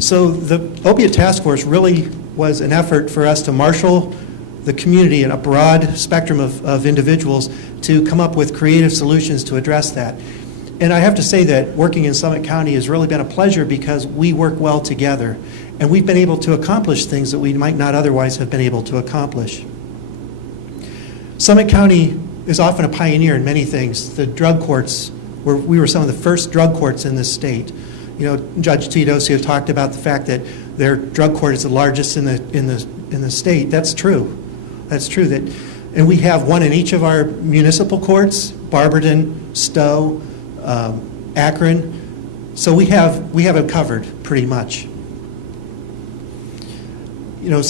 So the Opiate Task Force really was an effort for us to marshal the community and a broad spectrum of individuals to come up with creative solutions to address that. And I have to say that working in Summit County has really been a pleasure, because we work well together. And we've been able to accomplish things that we might not otherwise have been able to accomplish. Summit County is often a pioneer in many things. The drug courts, we were some of the first drug courts in this state. You know, Judge Teodosio talked about the fact that their drug court is the largest in the state. That's true. That's true. And we have one in each of our municipal courts: Barberton, Stowe, Akron. So we have it covered pretty much. You know,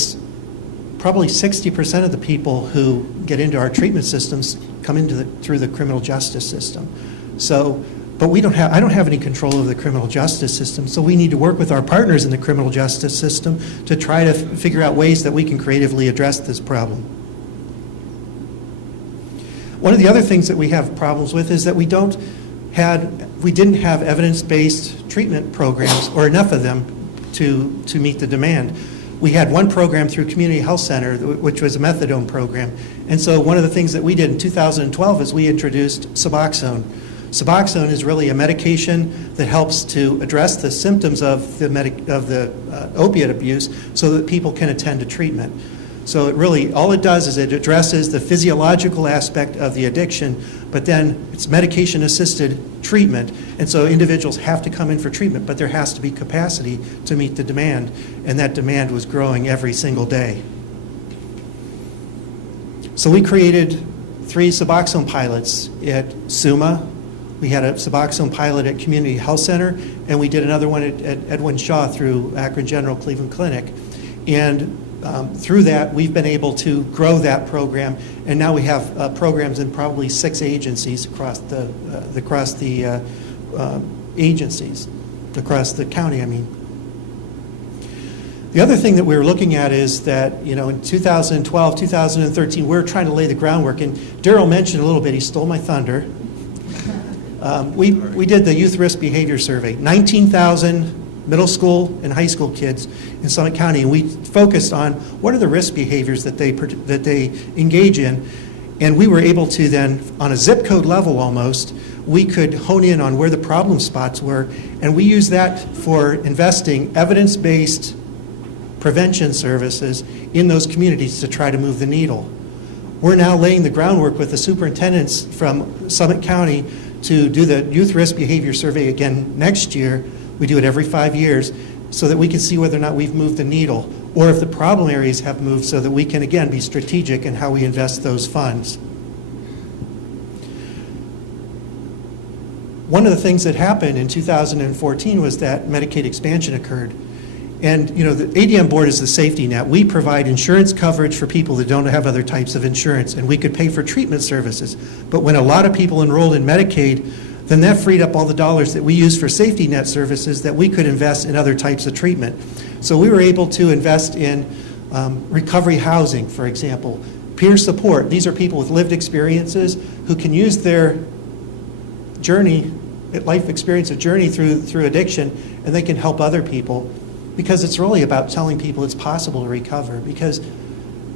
probably 60% of the people who get into our treatment systems come through the criminal justice system. So, but I don't have any control over the criminal justice system, so we need to work with our partners in the criminal justice system to try to figure out ways that we can creatively address this problem. One of the other things that we have problems with is that we didn't have evidence-based treatment programs, or enough of them to meet the demand. We had one program through Community Health Center, which was a methadone program. And so one of the things that we did in 2012 is we introduced Suboxone. Suboxone is really a medication that helps to address the symptoms of the opiate abuse so that people can attend to treatment. So it really, all it does is it addresses the physiological aspect of the addiction, but then it's medication-assisted treatment. And so individuals have to come in for treatment, but there has to be capacity to meet the demand, and that demand was growing every single day. So we created 3 Suboxone pilots at SUMA. We had a Suboxone pilot at Community Health Center, and we did another one at Edwin Shaw through Akron General Cleveland Clinic. And through that, we've been able to grow that program, and now we have programs in probably 6 agencies across the agencies, across the county, I mean. The other thing that we're looking at is that, you know, in 2012, 2013, we're trying to lay the groundwork, and Daryl mentioned a little bit, he stole my thunder. We did the Youth Risk Behavior Survey, 19,000 middle school and high school kids in Summit County, and we focused on what are the risk behaviors that they engage in, and we were able to then, on a zip code level almost, we could hone in on where the problem spots were, and we use that for investing evidence-based prevention services in those communities to try to move the needle. We're now laying the groundwork with the superintendents from Summit County to do the Youth Risk Behavior Survey again next year. We do it every 5 years so that we can see whether or not we've moved the needle, or if the problem areas have moved, so that we can, again, be strategic in how we invest those funds. One of the things that happened in 2014 was that Medicaid expansion occurred. And, you know, the ADM board is the safety net. We provide insurance coverage for people that don't have other types of insurance, and we could pay for treatment services. But when a lot of people enrolled in Medicaid, then that freed up all the dollars that we use for safety net services that we could invest in other types of treatment. So we were able to invest in recovery housing, for example, peer support. These are people with lived experiences who can use their journey, life experience of journey through addiction, and they can help other people, because it's really about telling people it's possible to recover. Because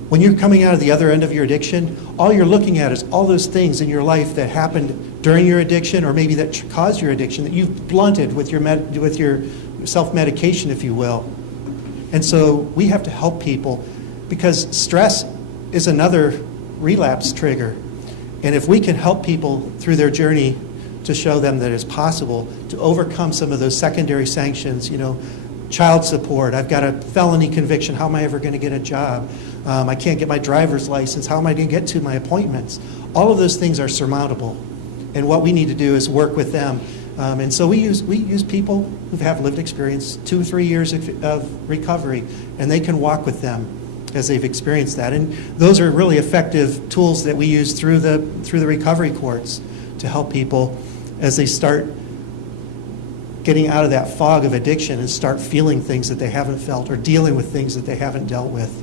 when you're coming out of the other end of your addiction, all you're looking at is all those things in your life that happened during your addiction, or maybe that caused your addiction, that you've blunted with your self-medication, if you will. And so we have to help people, because stress is another relapse trigger. And if we can help people through their journey to show them that it's possible to overcome some of those secondary sanctions, you know, child support, I've got a felony conviction, how am I ever going to get a job? I can't get my driver's license, how am I going to get to my appointments? All of those things are surmountable. And what we need to do is work with them. And so we use people who have lived experience, 2 or 3 years of recovery, and they can walk with them as they've experienced that. And those are really effective tools that we use through the recovery courts to help people as they start getting out of that fog of addiction and start feeling things that they haven't felt, or dealing with things that they haven't dealt with.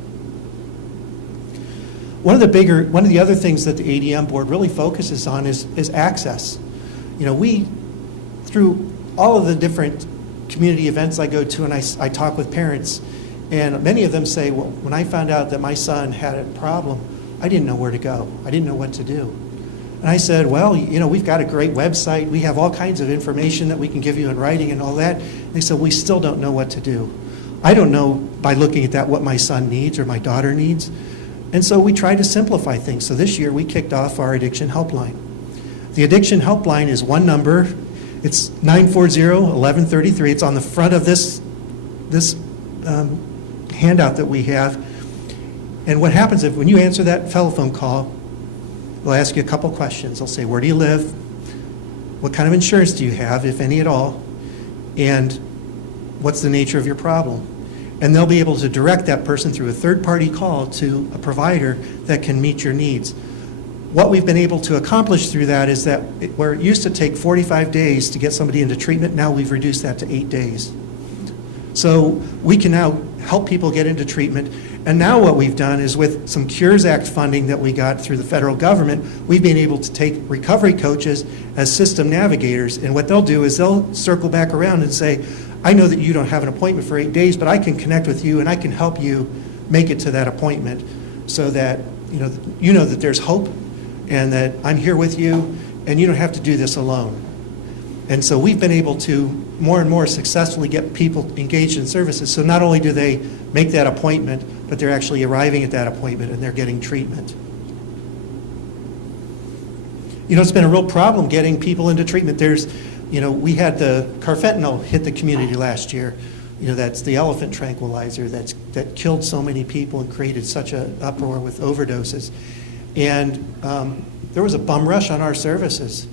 One of the other things that the ADM board really focuses on is access. You know, through all of the different community events I go to, and I talk with parents, and many of them say, well, when I found out that my son had a problem, I didn't know where to go. I didn't know what to do. And I said, well, you know, we've got a great website. We have all kinds of information that we can give you in writing and all that. And they said, we still don't know what to do. I don't know, by looking at that, what my son needs or my daughter needs. And so we try to simplify things. So this year we kicked off our addiction helpline. The addiction helpline is one number. It's 940-1133. It's on the front of this handout that we have. And what happens if when you answer that telephone call, they'll ask you a couple questions. They'll say, where do you live? What kind of insurance do you have, if any at all? And what's the nature of your problem? And they'll be able to direct that person through a third-party call to a provider that can meet your needs. What we've been able to accomplish through that is that where it used to take 45 days to get somebody into treatment, now we've reduced that to 8 days. So we can now help people get into treatment. And now what we've done is with some Cures Act funding that we got through the federal government, we've been able to take recovery coaches as system navigators. And what they'll do is they'll circle back around and say, I know that you don't have an appointment for 8 days, but I can connect with you and I can help you make it to that appointment so that you know that there's hope and that I'm here with you and you don't have to do this alone. And so we've been able to more and more successfully get people engaged in services. So not only do they make that appointment, but they're actually arriving at that appointment and they're getting treatment. It's been a real problem getting people into treatment. We had the carfentanil hit the community last year. That's the elephant tranquilizer that killed so many people and created such an uproar with overdoses. And there was a bum rush on our services.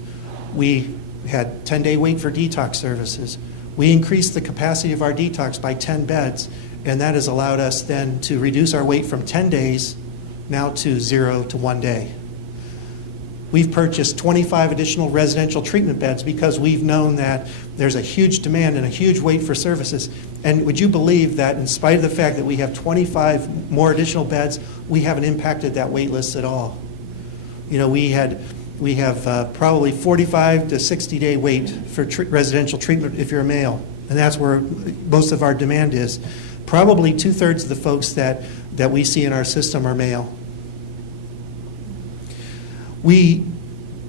We had 10-day wait for detox services. We increased the capacity of our detox by 10 beds, and that has allowed us then to reduce our wait from 10 days now to 0 to 1 day. We've purchased 25 additional residential treatment beds because we've known that there's a huge demand and a huge wait for services. And would you believe that in spite of the fact that we have 25 more additional beds, we haven't impacted that wait list at all? We have probably 45 to 60-day wait for residential treatment if you're a male, and that's where most of our demand is. Probably 2/3 of the folks that we see in our system are male. We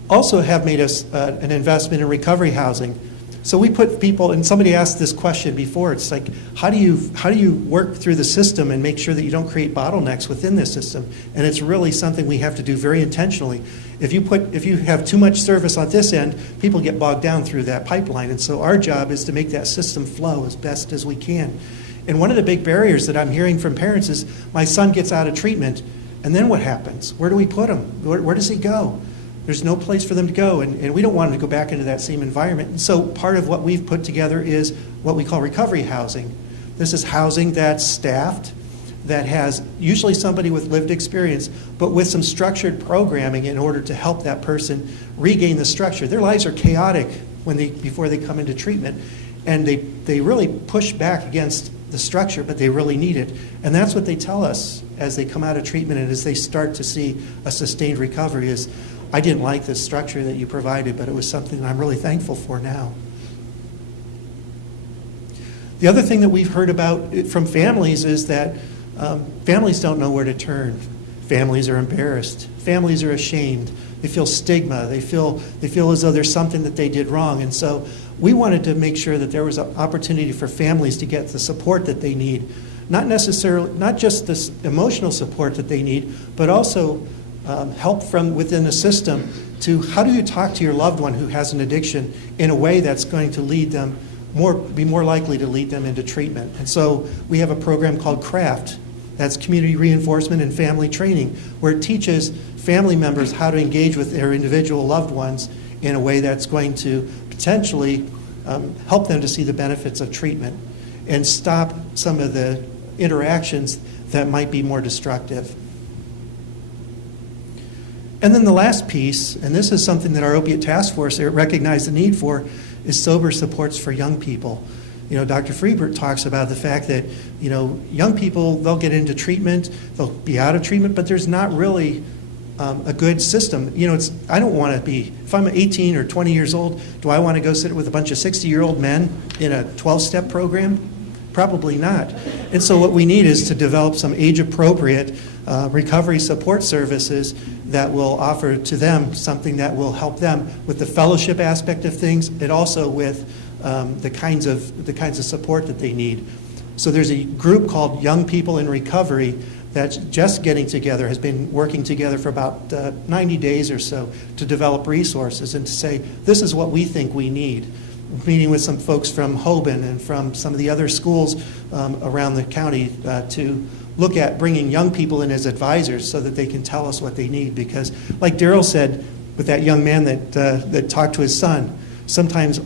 also have made an investment in recovery housing. So we put people, and somebody asked this question before, it's like, how do you work through the system and make sure that you don't create bottlenecks within the system? And it's really something we have to do very intentionally. If you have too much service on this end, people get bogged down through that pipeline. And so our job is to make that system flow as best as we can. And one of the big barriers that I'm hearing from parents is, my son gets out of treatment, and then what happens? Where do we put him? Where does he go? There's no place for them to go, and we don't want them to go back into that same environment. And so part of what we've put together is what we call recovery housing. This is housing that's staffed, that has usually somebody with lived experience, but with some structured programming in order to help that person regain the structure. Their lives are chaotic before they come into treatment, and they really push back against the structure, but they really need it. And that's what they tell us as they come out of treatment and as they start to see a sustained recovery is, I didn't like the structure that you provided, but it was something I'm really thankful for now. The other thing that we've heard about from families is that families don't know where to turn. Families are embarrassed. Families are ashamed. They feel stigma. They feel as though there's something that they did wrong. And so we wanted to make sure that there was an opportunity for families to get the support that they need. Not just this emotional support that they need, but also help from within the system to how do you talk to your loved one who has an addiction in a way that's going to lead them be more likely to lead them into treatment. And so we have a program called CRAFT, that's Community Reinforcement and Family Training, where it teaches family members how to engage with their individual loved ones in a way that's going to potentially help them to see the benefits of treatment and stop some of the interactions that might be more destructive. And then the last piece, and this is something that our opiate task force recognized the need for, is sober supports for young people. Dr. Freebert talks about the fact that, young people, they'll get into treatment, they'll be out of treatment, but there's not really a good system. I don't want to be, if I'm 18 or 20 years old, do I want to go sit with a bunch of 60-year-old men in a 12-step program? Probably not. And so what we need is to develop some age-appropriate recovery support services that will offer to them something that will help them with the fellowship aspect of things and also with the kinds of support that they need. So there's a group called Young People in Recovery that's just getting together, has been working together for about 90 days or so to develop resources and to say, this is what we think we need. Meeting with some folks from Hoban and from some of the other schools around the county to look at bringing young people in as advisors so that they can tell us what they need. Because like Daryl said with that young man that talked to his son, sometimes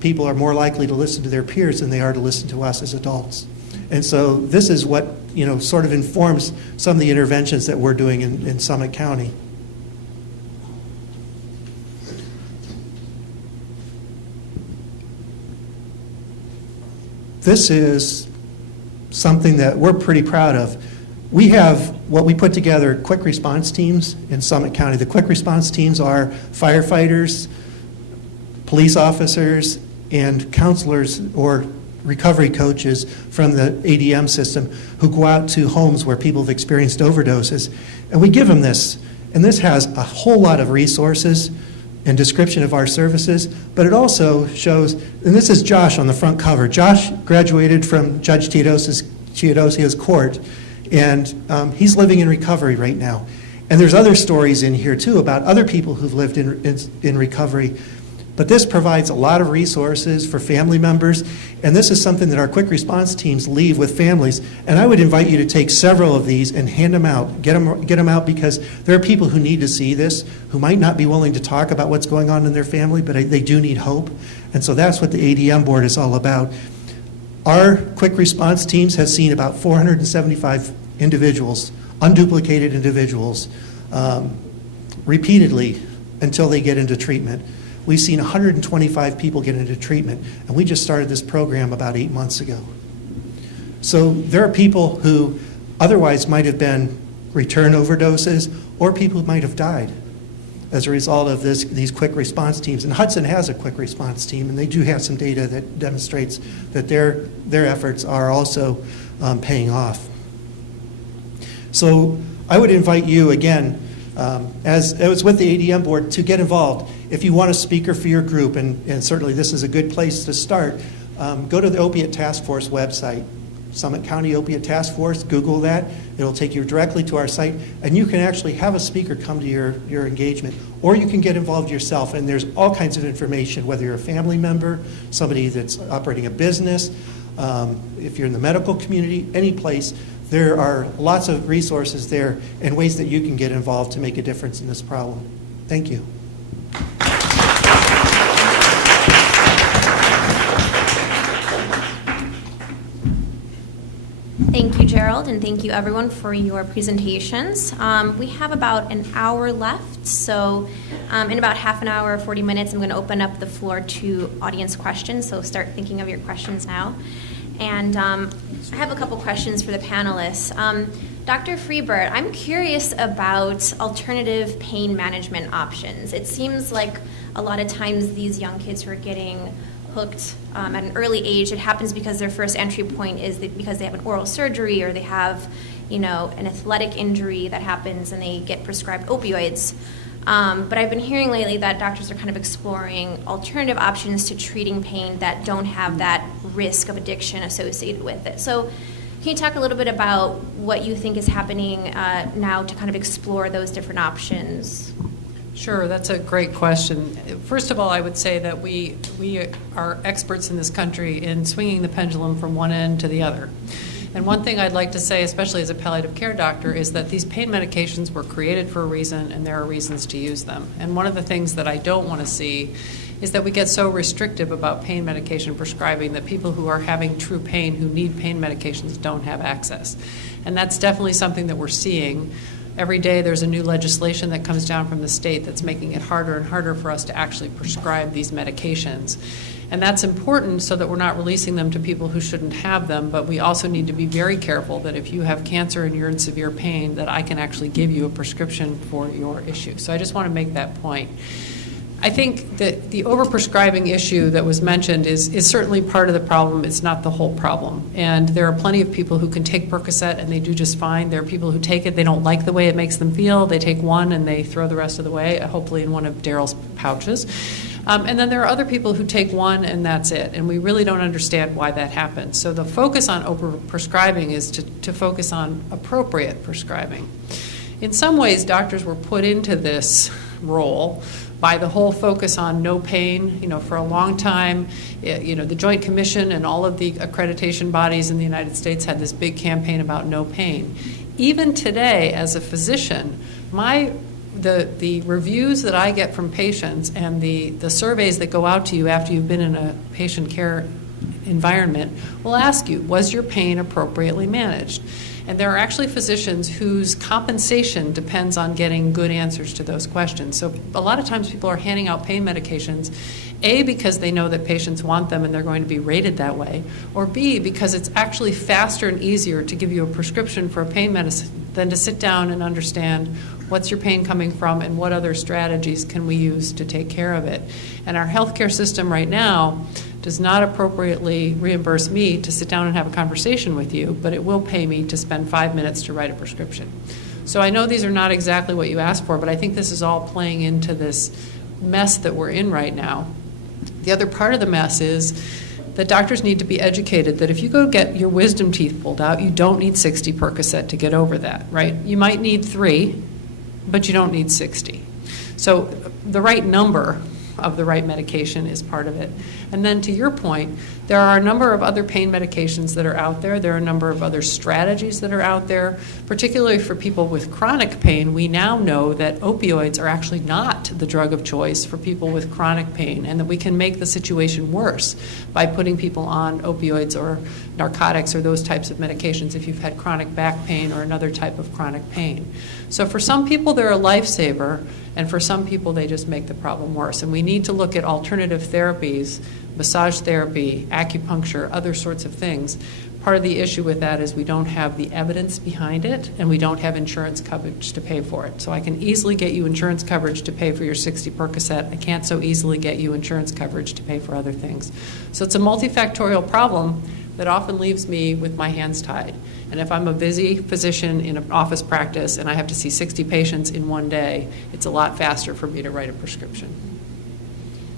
people are more likely to listen to their peers than they are to listen to us as adults. And so this is what, sort of informs some of the interventions that we're doing in Summit County. This is something that we're pretty proud of. We have what we put together, quick response teams in Summit County. The quick response teams are firefighters, police officers, and counselors or recovery coaches from the ADM system who go out to homes where people have experienced overdoses. And we give them this. And this has a whole lot of resources and description of our services, but it also shows, and this is Josh on the front cover. Josh graduated from Judge Teodosia's court, and he's living in recovery right now. And there's other stories in here too about other people who've lived in recovery. But this provides a lot of resources for family members, and this is something that our quick response teams leave with families. And I would invite you to take several of these and hand them out, get them out, because there are people who need to see this, who might not be willing to talk about what's going on in their family, but they do need hope. And so that's what the ADM board is all about. Our quick response teams have seen about 475 individuals, unduplicated individuals, repeatedly until they get into treatment. We've seen 125 people get into treatment, and we just started this program about 8 months ago. So there are people who otherwise might have been return overdoses, or people who might have died as a result of these quick response teams. And Hudson has a quick response team, and they do have some data that demonstrates that their efforts are also paying off. So I would invite you again, as it was with the ADM board, to get involved. If you want a speaker for your group, and certainly this is a good place to start, go to the Opiate Task Force website, Summit County Opiate Task Force, Google that. It'll take you directly to our site, and you can actually have a speaker come to your engagement, or you can get involved yourself, and there's all kinds of information, whether you're a family member, somebody that's operating a business, if you're in the medical community, any place. There are lots of resources there and ways that you can get involved to make a difference in this problem. Thank you. Thank you, Gerald, and thank you, everyone, for your presentations. We have about an hour left, so in about half an hour, 40 minutes, I'm going to open up the floor to audience questions, so start thinking of your questions now. And I have a couple questions for the panelists. Dr. Freebird, I'm curious about alternative pain management options. It seems like a lot of times these young kids who are getting hooked at an early age, it happens because their first entry point is because they have an oral surgery or they have, an athletic injury that happens and they get prescribed opioids. But I've been hearing lately that doctors are kind of exploring alternative options to treating pain that don't have that risk of addiction associated with it. So can you talk a little bit about what you think is happening now to kind of explore those different options? Sure, that's a great question. First of all, I would say that we are experts in this country in swinging the pendulum from one end to the other. And one thing I'd like to say, especially as a palliative care doctor, is that these pain medications were created for a reason, and there are reasons to use them. And one of the things that I don't want to see is that we get so restrictive about pain medication prescribing that people who are having true pain, who need pain medications, don't have access. And that's definitely something that we're seeing. Every day there's a new legislation that comes down from the state that's making it harder and harder for us to actually prescribe these medications. And that's important so that we're not releasing them to people who shouldn't have them, but we also need to be very careful that if you have cancer and you're in severe pain, that I can actually give you a prescription for your issue. So I just want to make that point. I think that the overprescribing issue that was mentioned is certainly part of the problem. It's not the whole problem. And there are plenty of people who can take Percocet and they do just fine. There are people who take it, they don't like the way it makes them feel. They take one and they throw the rest of the way, hopefully in one of Daryl's pouches. And then there are other people who take one and that's it, and we really don't understand why that happens. So the focus on overprescribing is to focus on appropriate prescribing. In some ways, doctors were put into this role by the whole focus on no pain. For a long time, the Joint Commission and all of the accreditation bodies in the United States had this big campaign about no pain. Even today, as a physician, the reviews that I get from patients and the surveys that go out to you after you've been in a patient care environment will ask you, was your pain appropriately managed? And there are actually physicians whose compensation depends on getting good answers to those questions. So a lot of times people are handing out pain medications, A, because they know that patients want them and they're going to be rated that way, or B, because it's actually faster and easier to give you a prescription for a pain medicine than to sit down and understand what's your pain coming from and what other strategies can we use to take care of it. And our healthcare system right now does not appropriately reimburse me to sit down and have a conversation with you, but it will pay me to spend 5 minutes to write a prescription. So I know these are not exactly what you asked for, but I think this is all playing into this mess that we're in right now. The other part of the mess is that doctors need to be educated that if you go get your wisdom teeth pulled out, you don't need 60 Percocet to get over that, right? You might need 3, but you don't need 60. So the right number of the right medication is part of it. And then to your point, there are a number of other pain medications that are out there. There are a number of other strategies that are out there, particularly for people with chronic pain. We now know that opioids are actually not the drug of choice for people with chronic pain, and that we can make the situation worse by putting people on opioids or narcotics or those types of medications if you've had chronic back pain or another type of chronic pain. So for some people, they're a lifesaver, and for some people, they just make the problem worse. And we need to look at alternative therapies, massage therapy, acupuncture, other sorts of things. Part of the issue with that is we don't have the evidence behind it, and we don't have insurance coverage to pay for it. So I can easily get you insurance coverage to pay for your 60 Percocet. I can't so easily get you insurance coverage to pay for other things. So it's a multifactorial problem that often leaves me with my hands tied. And if I'm a busy physician in an office practice and I have to see 60 patients in one day, it's a lot faster for me to write a prescription.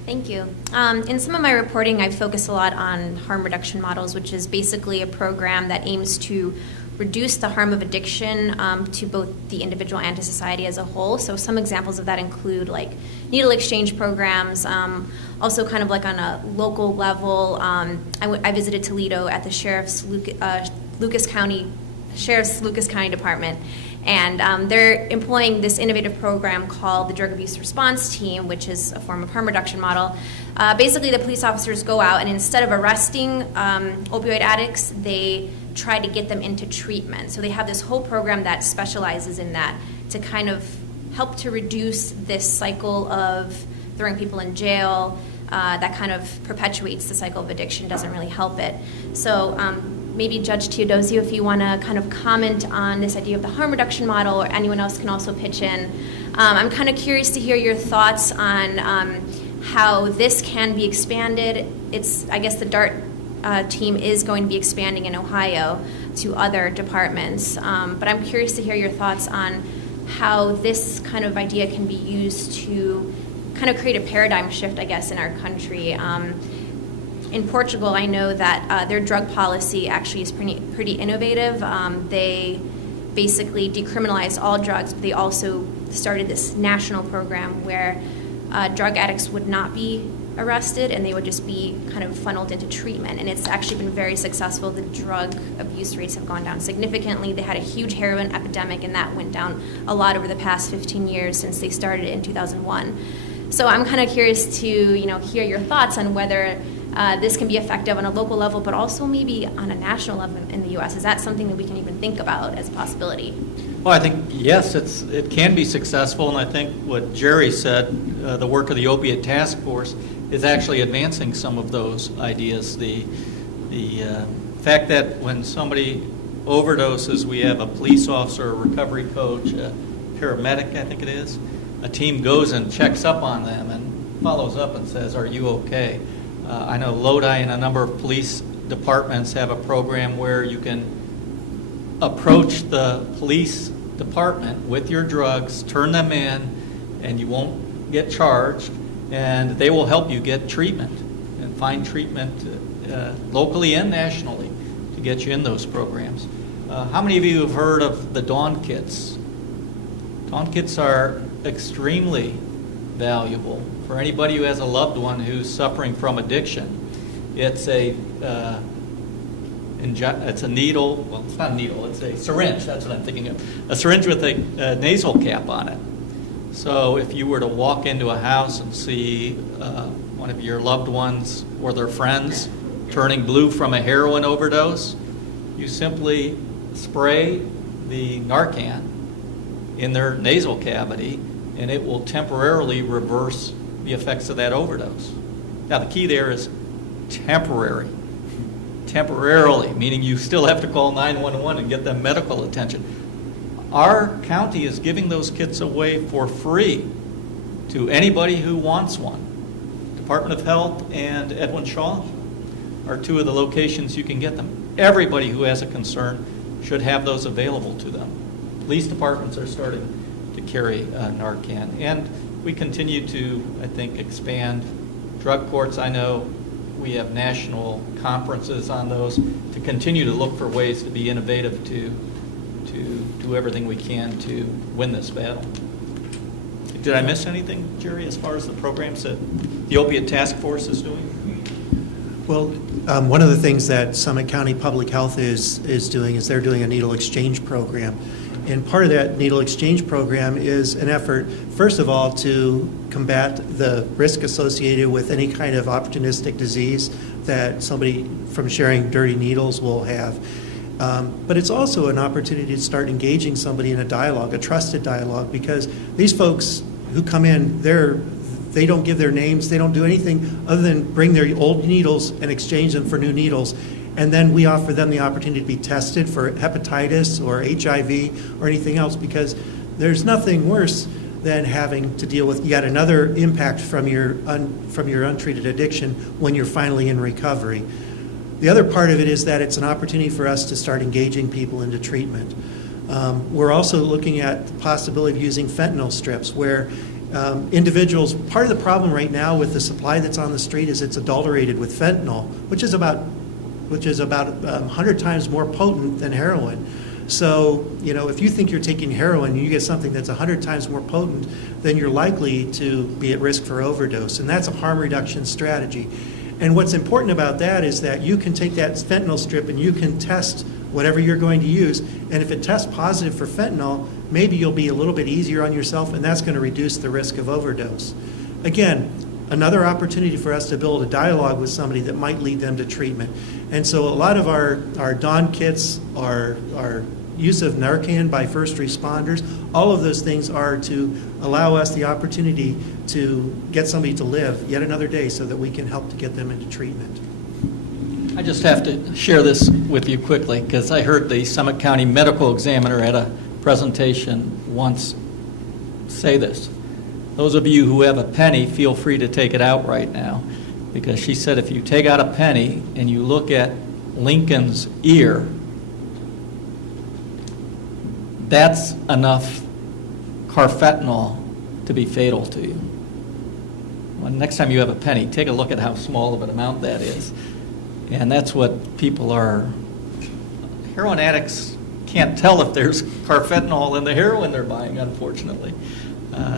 Thank you. In some of my reporting, I focus a lot on harm reduction models, which is basically a program that aims to reduce the harm of addiction to both the individual and to society as a whole. So some examples of that include like needle exchange programs, also kind of like on a local level. I visited Toledo at the Lucas County Department, and they're employing this innovative program called the Drug Abuse Response Team, which is a form of harm reduction model. Basically, the police officers go out and instead of arresting opioid addicts, they try to get them into treatment. So they have this whole program that specializes in that to kind of help to reduce this cycle of throwing people in jail that kind of perpetuates the cycle of addiction, doesn't really help it. So maybe Judge Teodosio, if you want to kind of comment on this idea of the harm reduction model, or anyone else can also pitch in. I'm kind of curious to hear your thoughts on how this can be expanded. I guess the DART team is going to be expanding in Ohio to other departments, but I'm curious to hear your thoughts on how this kind of idea can be used to kind of create a paradigm shift, I guess, in our country. In Portugal, I know that their drug policy actually is pretty innovative. They basically decriminalized all drugs, but they also started this national program where drug addicts would not be arrested and they would just be kind of funneled into treatment. And it's actually been very successful. The drug abuse rates have gone down significantly. They had a huge heroin epidemic, and that went down a lot over the past 15 years since they started in 2001. So I'm kind of curious to hear your thoughts on whether this can be effective on a local level, but also maybe on a national level in the U.S. Is that something that we can even think about as a possibility? Well, I think, yes, it can be successful, and I think what Jerry said, the work of the Opiate Task Force, is actually advancing some of those ideas. The fact that when somebody overdoses, we have a police officer, a recovery coach, a paramedic, I think it is, a team goes and checks up on them and follows up and says, are you okay? I know Lodi and a number of police departments have a program where you can approach the police department with your drugs, turn them in, and you won't get charged. and they will help you get treatment and find treatment locally and nationally to get you in those programs. How many of you have heard of the Dawn Kits? Dawn Kits are extremely valuable for anybody who has a loved one who's suffering from addiction. It's a needle, well, it's not a needle, it's a syringe, that's what I'm thinking of. A syringe with a nasal cap on it. So if you were to walk into a house and see one of your loved ones or their friends turning blue from a heroin overdose, you simply spray the Narcan in their nasal cavity, and it will temporarily reverse the effects of that overdose. Now, the key there is temporary. Temporarily, meaning you still have to call 911 and get them medical attention. Our county is giving those kits away for free to anybody who wants one. Department of Health and Edwin Shaw are two of the locations you can get them. Everybody who has a concern should have those available to them. Police departments are starting to carry Narcan. And we continue to, I think, expand drug courts. I know we have national conferences on those to continue to look for ways to be innovative to do everything we can to win this battle. Did I miss anything, Jerry, as far as the programs that the Opiate Task Force is doing? Well, one of the things that Summit County Public Health is doing is they're doing a needle exchange program. And part of that needle exchange program is an effort, first of all, to combat the risk associated with any kind of opportunistic disease that somebody from sharing dirty needles will have. But it's also an opportunity to start engaging somebody in a dialogue, a trusted dialogue, because these folks who come in, they don't give their names, they don't do anything other than bring their old needles and exchange them for new needles. And then we offer them the opportunity to be tested for hepatitis or HIV or anything else, because there's nothing worse than having to deal with yet another impact from your untreated addiction when you're finally in recovery. The other part of it is that it's an opportunity for us to start engaging people into treatment. We're also looking at the possibility of using fentanyl strips where individuals, part of the problem right now with the supply that's on the street is it's adulterated with fentanyl, which is about 100 times more potent than heroin. So, if you think you're taking heroin and you get something that's 100 times more potent, then you're likely to be at risk for overdose, and that's a harm reduction strategy. And what's important about that is that you can take that fentanyl strip and you can test whatever you're going to use, and if it tests positive for fentanyl, maybe you'll be a little bit easier on yourself, and that's going to reduce the risk of overdose. Again, another opportunity for us to build a dialogue with somebody that might lead them to treatment. And so a lot of our Dawn kits, our use of Narcan by first responders, all of those things are to allow us the opportunity to get somebody to live yet another day so that we can help to get them into treatment. I just have to share this with you quickly because I heard the Summit County Medical Examiner at a presentation once say this. Those of you who have a penny, feel free to take it out right now, because she said if you take out a penny and you look at Lincoln's ear, that's enough carfentanil to be fatal to you. Well, next time you have a penny, take a look at how small of an amount that is. And that's what people are, heroin addicts can't tell if there's carfentanil in the heroin they're buying, unfortunately.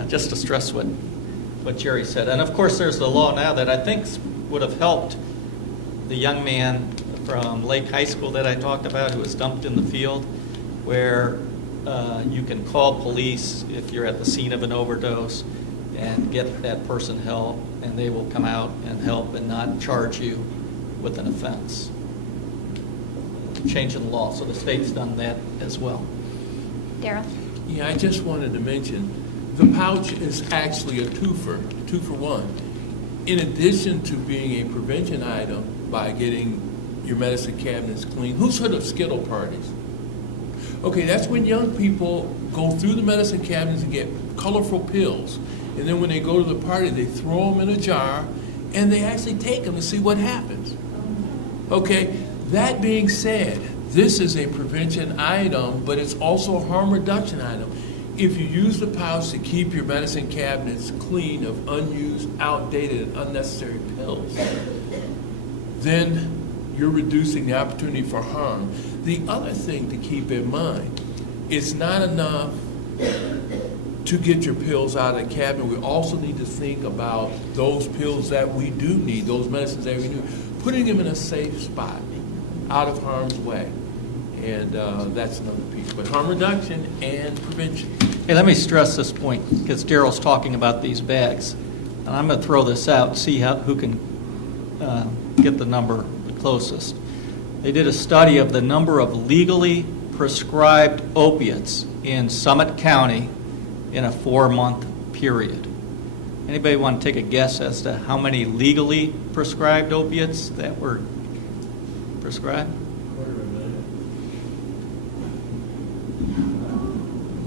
Just to stress what Jerry said. And of course there's the law now that I think would have helped the young man from Lake High School that I talked about who was dumped in the field, where you can call police if you're at the scene of an overdose and get that person help, and they will come out and help and not charge you with an offense. Change in the law, so the state's done that as well. Daryl? Yeah, I just wanted to mention, the pouch is actually a two for one. In addition to being a prevention item by getting your medicine cabinets clean, who's heard of Skittle parties? Okay, that's when young people go through the medicine cabinets and get colorful pills. And then when they go to the party, they throw them in a jar and they actually take them to see what happens. Okay, that being said, this is a prevention item, but it's also a harm reduction item. if you use the pouch to keep your medicine cabinets clean of unused, outdated, and unnecessary pills, then you're reducing the opportunity for harm. The other thing to keep in mind, it's not enough to get your pills out of the cabinet. We also need to think about those pills that we do need, those medicines that we need, putting them in a safe spot, out of harm's way. And that's another piece. But harm reduction and prevention. Hey, let me stress this point, because Daryl's talking about these bags. And I'm going to throw this out and see who can get the number the closest. They did a study of the number of legally prescribed opiates in Summit County in a 4-month period. Anybody want to take a guess as to how many legally prescribed opiates that were prescribed?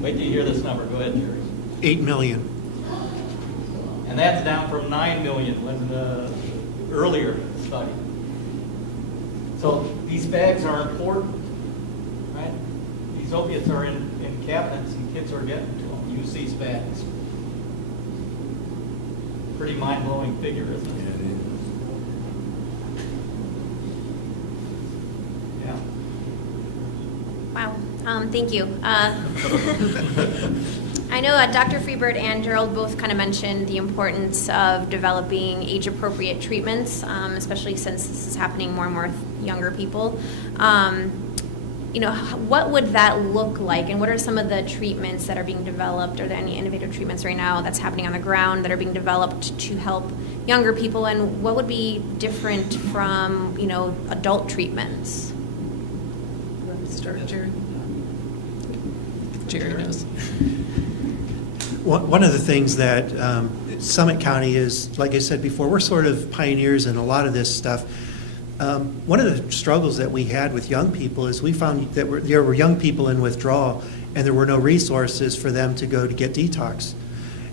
Wait till you hear this number. Go ahead, Jerry. 8 million. And that's down from 9 million when the earlier study. So these bags are important, right? These opiates are in cabinets and kids are getting to them. Use these bags. Pretty mind-blowing figure, isn't it? Yeah. Wow, thank you. I know Dr. Freebird and Gerald both kind of mentioned the importance of developing age-appropriate treatments, especially since this is happening more and more with younger people. What would that look like, and what are some of the treatments that are being developed? Are there any innovative treatments right now that's happening on the ground that are being developed to help younger people, and what would be different from, adult treatments? You want me to start, Jerry? Jerry knows. One of the things that Summit County is, like I said before, we're sort of pioneers in a lot of this stuff. One of the struggles that we had with young people is we found that there were young people in withdrawal and there were no resources for them to go to get detox.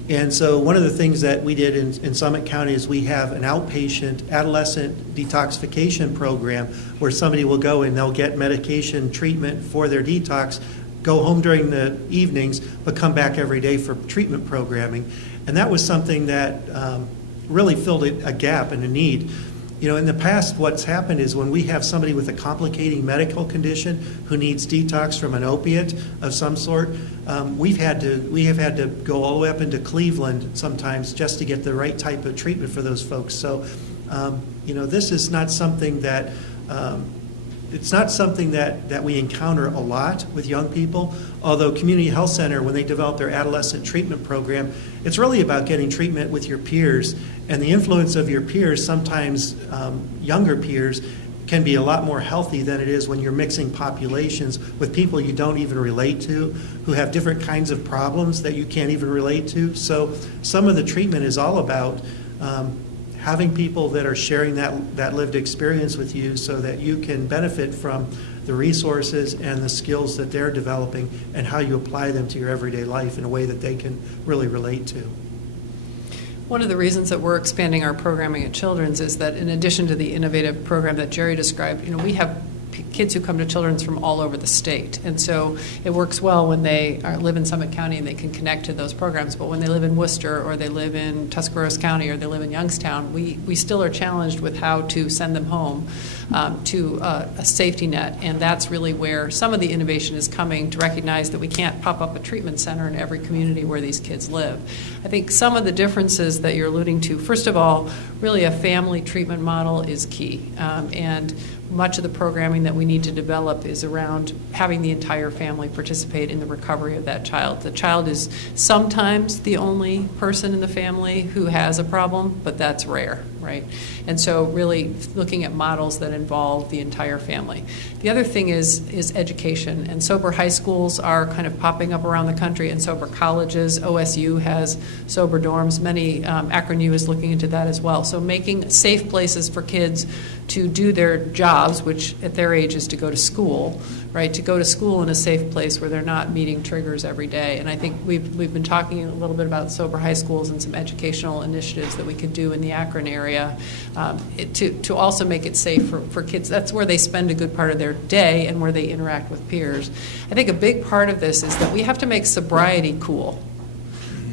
And so one of the things that we did in Summit County is we have an outpatient adolescent detoxification program where somebody will go and they'll get medication treatment for their detox, go home during the evenings, but come back every day for treatment programming. And that was something that really filled a gap and a need. In the past, what's happened is when we have somebody with a complicating medical condition who needs detox from an opiate of some sort, we have had to go all the way up into Cleveland sometimes just to get the right type of treatment for those folks. So, this is not something that it's not something that we encounter a lot with young people, although Community Health Center, when they develop their adolescent treatment program, it's really about getting treatment with your peers. And the influence of your peers, sometimes younger peers, can be a lot more healthy than it is when you're mixing populations with people you don't even relate to, who have different kinds of problems that you can't even relate to. So some of the treatment is all about having people that are sharing that lived experience with you so that you can benefit from the resources and the skills that they're developing and how you apply them to your everyday life in a way that they can really relate to. One of the reasons that we're expanding our programming at Children's is that in addition to the innovative program that Jerry described, we have kids who come to Children's from all over the state. And so it works well when they live in Summit County and they can connect to those programs. But when they live in Worcester or they live in Tuscarawas County or they live in Youngstown, we still are challenged with how to send them home to a safety net. And that's really where some of the innovation is coming, to recognize that we can't pop up a treatment center in every community where these kids live. I think some of the differences that you're alluding to, first of all, really a family treatment model is key. And much of the programming that we need to develop is around having the entire family participate in the recovery of that child. The child is sometimes the only person in the family who has a problem, but that's rare, right? And so really looking at models that involve the entire family. The other thing is education, and sober high schools are kind of popping up around the country, and sober colleges. OSU has sober dorms. Akron U is looking into that as well. So making safe places for kids to do their jobs, which at their age is to go to school, right, to go to school in a safe place where they're not meeting triggers every day. And I think we've been talking a little bit about sober high schools and some educational initiatives that we could do in the Akron area to also make it safe for kids. That's where they spend a good part of their day and where they interact with peers. I think a big part of this is that we have to make sobriety cool.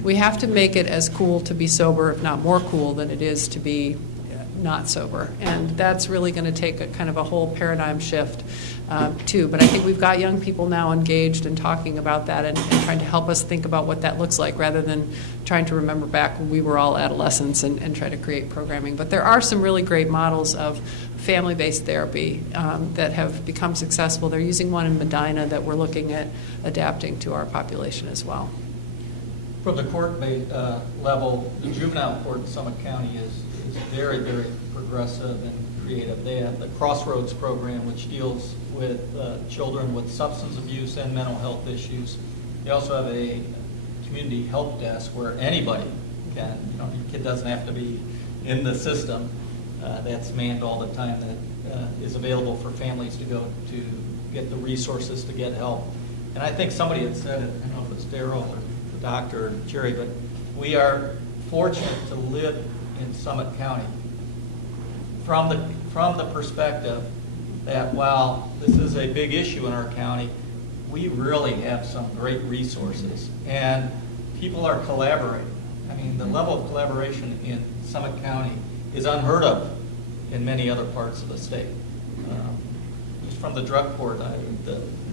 We have to make it as cool to be sober, if not more cool, than it is to be not sober. And that's really going to take a kind of a whole paradigm shift too. But I think we've got young people now engaged in talking about that and trying to help us think about what that looks like rather than trying to remember back when we were all adolescents and try to create programming. But there are some really great models of family-based therapy that have become successful. They're using one in Medina that we're looking at adapting to our population as well. From the court level, the juvenile court in Summit County is very, very progressive and creative. They have the Crossroads program, which deals with children with substance abuse and mental health issues. They also have a community help desk where anybody can, your kid doesn't have to be in the system. That's manned all the time, that is available for families to go to get the resources to get help. And I think somebody had said it, I don't know if it was Daryl or the doctor or Jerry, but we are fortunate to live in Summit County from the perspective that while this is a big issue in our county, we really have some great resources and people are collaborating. I mean, the level of collaboration in Summit County is unheard of in many other parts of the state. Just from the drug court,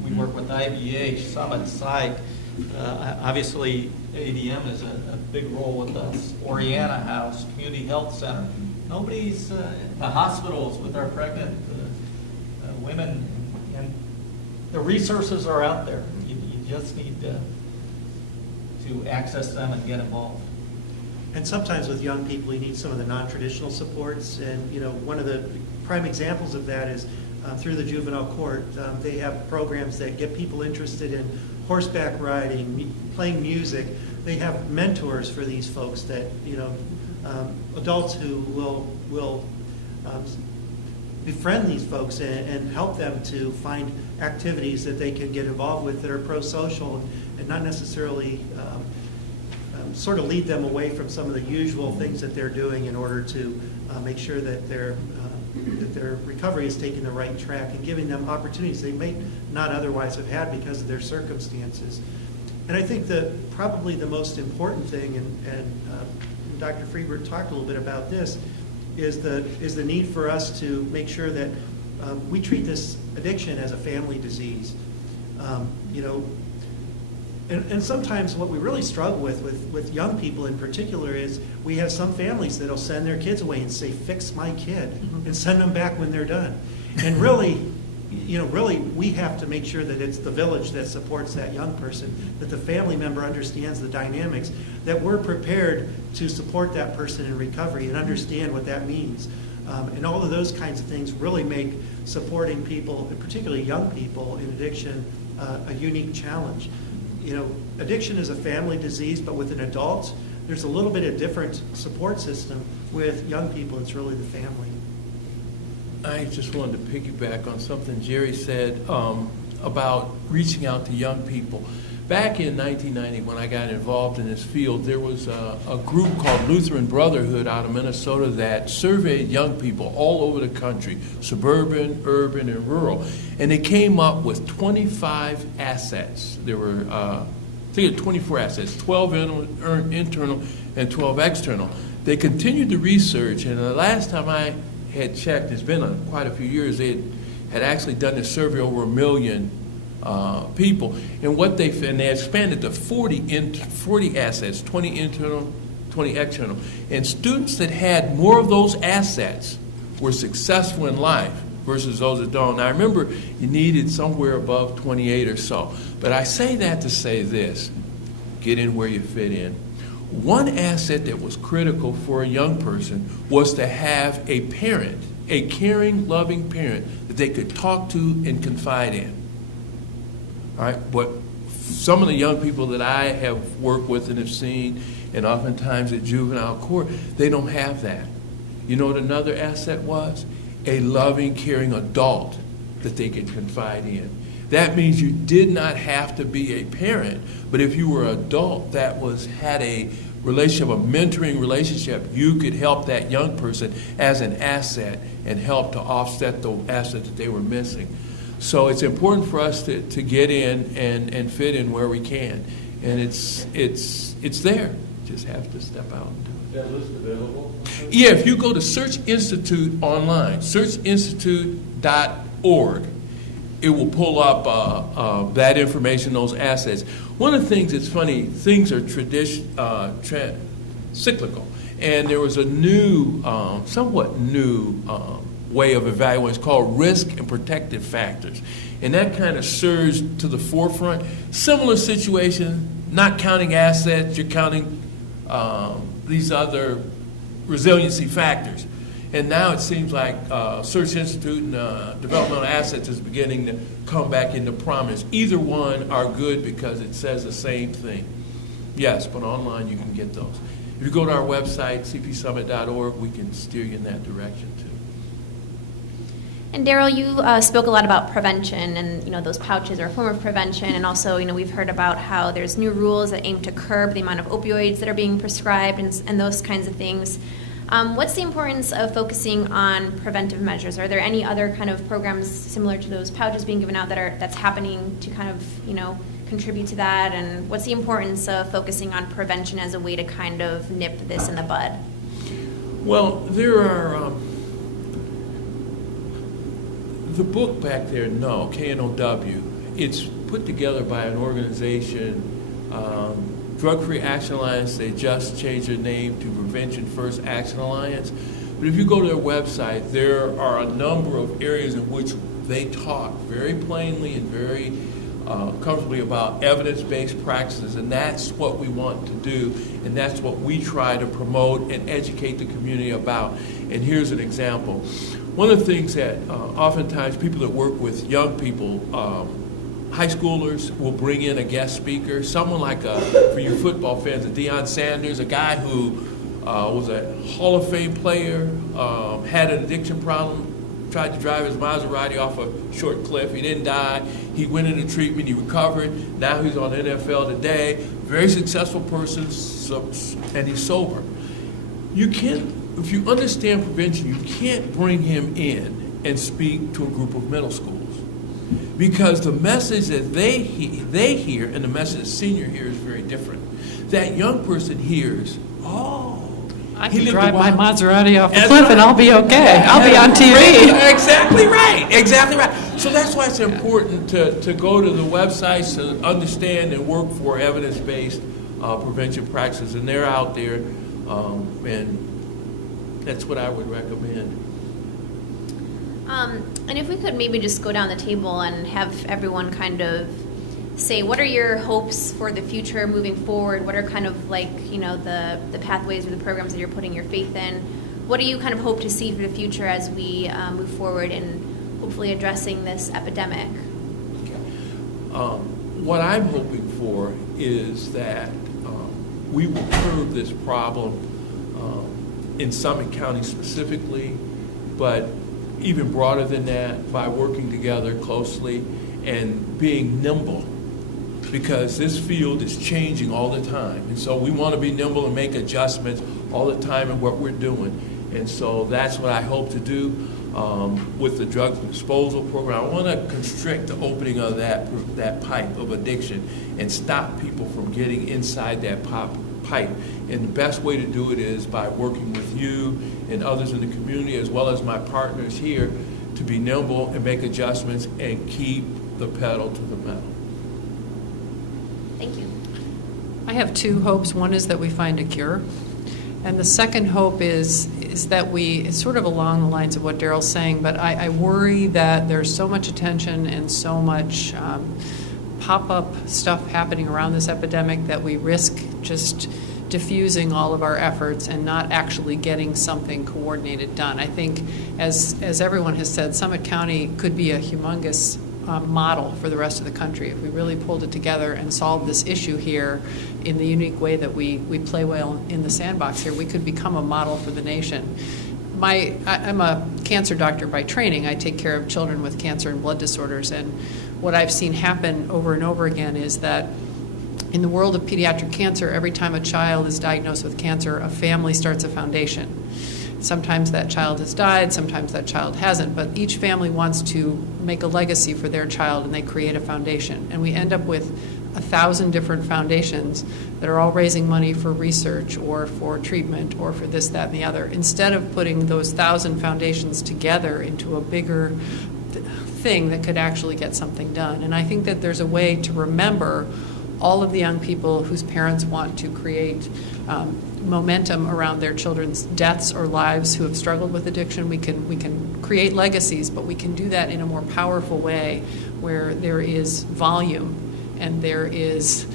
we work with IBH, Summit, Psych. Obviously, ADM is a big role with us. Oriana House, Community Health Center. Nobody's in the hospitals with our pregnant women, and the resources are out there. You just need to access them and get involved. And sometimes with young people, you need some of the non-traditional supports. And one of the prime examples of that is through the juvenile court. They have programs that get people interested in horseback riding, playing music. They have mentors for these folks that adults who will befriend these folks and help them to find activities that they can get involved with that are pro-social and not necessarily sort of lead them away from some of the usual things that they're doing in order to make sure that their recovery is taking the right track and giving them opportunities they may not otherwise have had because of their circumstances. And I think that probably the most important thing, and Dr. Freeberg talked a little bit about this, is the need for us to make sure that we treat this addiction as a family disease. And sometimes what we really struggle with young people in particular is we have some families that'll send their kids away and say, fix my kid, and send them back when they're done. And really, we have to make sure that it's the village that supports that young person, that the family member understands the dynamics, that we're prepared to support that person in recovery and understand what that means. And all of those kinds of things really make supporting people, and particularly young people in addiction, a unique challenge. Addiction is a family disease, but with an adult, there's a little bit of different support system. With young people, it's really the family. I just wanted to piggyback on something Jerry said about reaching out to young people. Back in 1990, when I got involved in this field, there was a group called Lutheran Brotherhood out of Minnesota that surveyed young people all over the country, suburban, urban, and rural. And they came up with 25 assets. There were, I think, 24 assets, 12 internal and 12 external. They continued the research, and the last time I had checked, it's been quite a few years, they had actually done this survey over 1 million people, and what they expanded to 40 assets, 20 internal, 20 external. And students that had more of those assets were successful in life versus those that don't. Now, I remember you needed somewhere above 28 or so. But I say that to say this: get in where you fit in. One asset that was critical for a young person was to have a parent, a caring, loving parent that they could talk to and confide in. All right, but some of the young people that I have worked with and have seen, and oftentimes at juvenile court, they don't have that. You know what another asset was? A loving, caring adult that they could confide in. That means you did not have to be a parent, but if you were an adult that had a relationship, a mentoring relationship, you could help that young person as an asset and help to offset the assets that they were missing. So it's important for us to get in and fit in where we can. And it's there. Just have to step out and do it. Is that list available? Yeah, if you go to Search Institute online, searchinstitute.org, it will pull up that information, those assets. One of the things that's funny, things are cyclical. And there was a new, somewhat new way of evaluating. It's called risk and protective factors. And that kind of surged to the forefront. Similar situation, not counting assets, you're counting these other resiliency factors. And now it seems like Search Institute and developmental assets is beginning to come back into prominence. Either one are good because it says the same thing. Yes, but online you can get those. If you go to our website, cpsummit.org, we can steer you in that direction too. And Daryl, you spoke a lot about prevention, and those pouches are a form of prevention. And also, we've heard about how there's new rules that aim to curb the amount of opioids that are being prescribed and those kinds of things. What's the importance of focusing on preventive measures? Are there any other kind of programs similar to those pouches being given out that's happening to kind of contribute to that? And what's the importance of focusing on prevention as a way to kind of nip this in the bud? Well, there are the book back there, KNOW, it's put together by an organization, Drug-Free Action Alliance. They just changed their name to Prevention First Action Alliance. But if you go to their website, there are a number of areas in which they talk very plainly and very comfortably about evidence-based practices, and that's what we want to do, and that's what we try to promote and educate the community about. And here's an example. One of the things that oftentimes people that work with young people, high schoolers, will bring in a guest speaker, someone like, for you football fans, a Deion Sanders, a guy who was a Hall of Fame player, had an addiction problem, tried to drive his Maserati off a short cliff. He didn't die. He went into treatment. He recovered. Now he's on NFL Today. Very successful person, and he's sober. You can't, if you understand prevention, you can't bring him in and speak to a group of middle schools, because the message that they hear and the message the senior hears is very different. That young person hears, I he can lived drive a my while. Maserati off the That's cliff right. and I'll be okay. I'll be on TV. Exactly right. Exactly right. So that's why it's important to go to the websites to understand and work for evidence-based prevention practices, and they're out there, and that's what I would recommend. And if we could maybe just go down the table and have everyone kind of say, what are your hopes for the future moving forward? What are kind of like, the pathways or the programs that you're putting your faith in? What do you kind of hope to see for the future as we move forward in hopefully addressing this epidemic? What I'm hoping for is that we will curb this problem in Summit County specifically, but even broader than that, by working together closely and being nimble, because this field is changing all the time. And so we want to be nimble and make adjustments all the time in what we're doing. And so that's what I hope to do with the drug disposal program. I want to constrict the opening of that pipe of addiction and stop people from getting inside that pipe. And the best way to do it is by working with you and others in the community, as well as my partners here, to be nimble and make adjustments and keep the pedal to the metal. Thank you. I have two hopes. One is that we find a cure. And the second hope is that it's sort of along the lines of what Daryl's saying, but I worry that there's so much attention and so much pop-up stuff happening around this epidemic that we risk just diffusing all of our efforts and not actually getting something coordinated done. I think, as everyone has said, Summit County could be a humongous model for the rest of the country if we really pulled it together and solved this issue here in the unique way that we play well in the sandbox here. We could become a model for the nation. I'm a cancer doctor by training. I take care of children with cancer and blood disorders, and what I've seen happen over and over again is that in the world of pediatric cancer, every time a child is diagnosed with cancer, a family starts a foundation. Sometimes that child has died, sometimes that child hasn't, but each family wants to make a legacy for their child, and they create a foundation. And we end up with 1,000 different foundations that are all raising money for research or for treatment or for this, that, and the other, instead of putting those 1,000 foundations together into a bigger thing that could actually get something done. And I think that there's a way to remember all of the young people whose parents want to create momentum around their children's deaths or lives who have struggled with addiction. We can create legacies, but we can do that in a more powerful way where there is volume and there is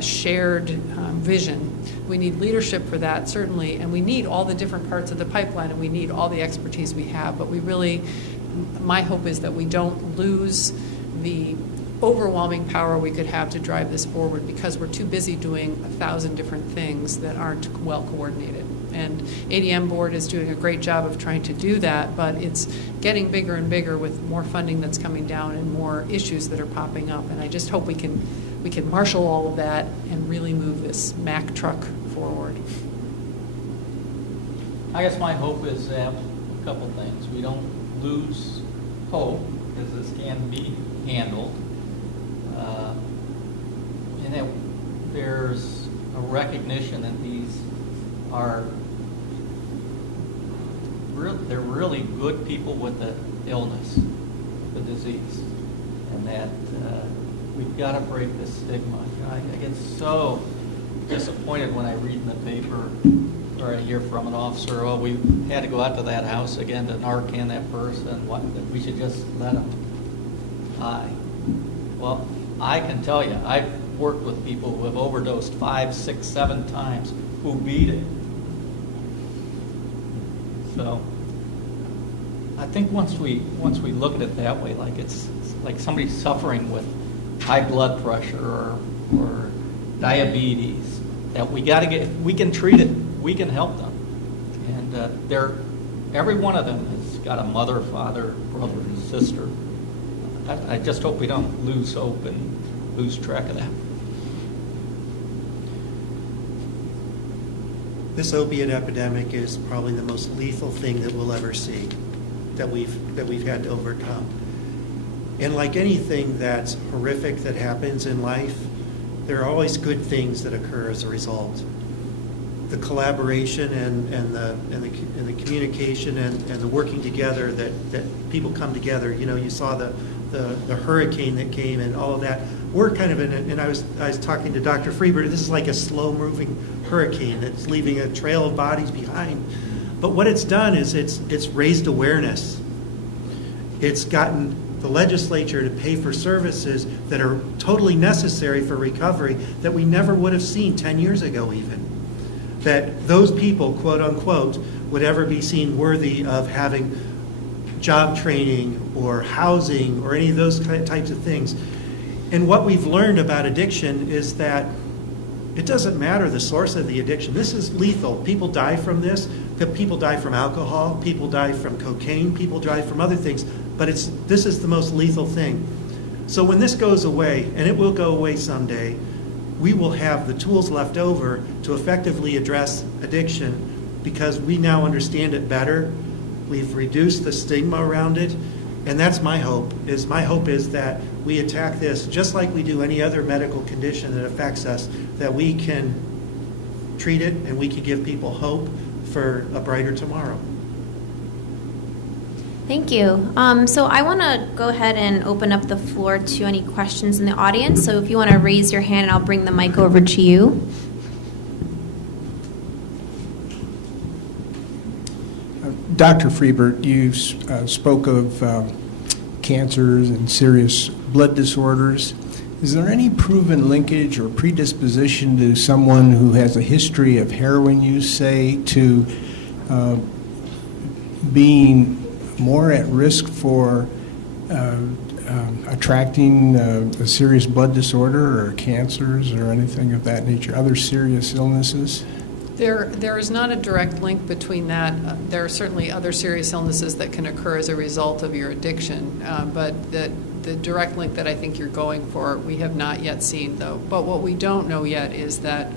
shared vision. We need leadership for that, certainly, and we need all the different parts of the pipeline, and we need all the expertise we have, but we really, my hope is that we don't lose the overwhelming power we could have to drive this forward because we're too busy doing 1,000 different things that aren't well coordinated. And ADM board is doing a great job of trying to do that, but it's getting bigger and bigger with more funding that's coming down and more issues that are popping up. And I just hope we can marshal all of that and really move this Mack truck forward. I guess my hope is that a couple things. We don't lose hope because this can be handled. And that there's a recognition that these are they're really good people with the illness, the disease, and that we've got to break this stigma. I get so disappointed when I read in the paper or I hear from an officer, oh, we had to go out to that house again to Narcan that person, that we should just let them die. Well, I can tell you, I've worked with people who have overdosed 5, 6, 7 times who beat it. So I think once we look at it that way, like it's like somebody suffering with high blood pressure or diabetes, that we can treat it, we can help them. And every one of them has got a mother, father, brother, and sister. I just hope we don't lose hope and lose track of that. This opiate epidemic is probably the most lethal thing that we'll ever see, that we've had to overcome. And like anything that's horrific that happens in life, there are always good things that occur as a result. The collaboration and the communication and the working together that people come together. You know, you saw the hurricane that came and all of that. We're kind of and I was talking to Dr. Freeberg, this is like a slow-moving hurricane that's leaving a trail of bodies behind. But what it's done is it's raised awareness. It's gotten the legislature to pay for services that are totally necessary for recovery that we never would have seen 10 years ago even. That those people, quote unquote, would ever be seen worthy of having job training or housing or any of those types of things. And what we've learned about addiction is that it doesn't matter the source of the addiction. This is lethal. People die from this. People die from alcohol. People die from cocaine. People die from other things. But this is the most lethal thing. So when this goes away, and it will go away someday, we will have the tools left over to effectively address addiction because we now understand it better. We've reduced the stigma around it. And that's my hope. My hope is that we attack this just like we do any other medical condition that affects us, that we can treat it and we can give people hope for a brighter tomorrow. Thank you. So I want to go ahead and open up the floor to any questions in the audience. So if you want to raise your hand, I'll bring the mic over to you. Dr. Freebert, you spoke of cancers and serious blood disorders. Is there any proven linkage or predisposition to someone who has a history of heroin use, say, to being more at risk for attracting a serious blood disorder or cancers or anything of that nature, other serious illnesses? There is not a direct link between that. There are certainly other serious illnesses that can occur as a result of your addiction, but the direct link that I think you're going for, we have not yet seen, though. But what we don't know yet is that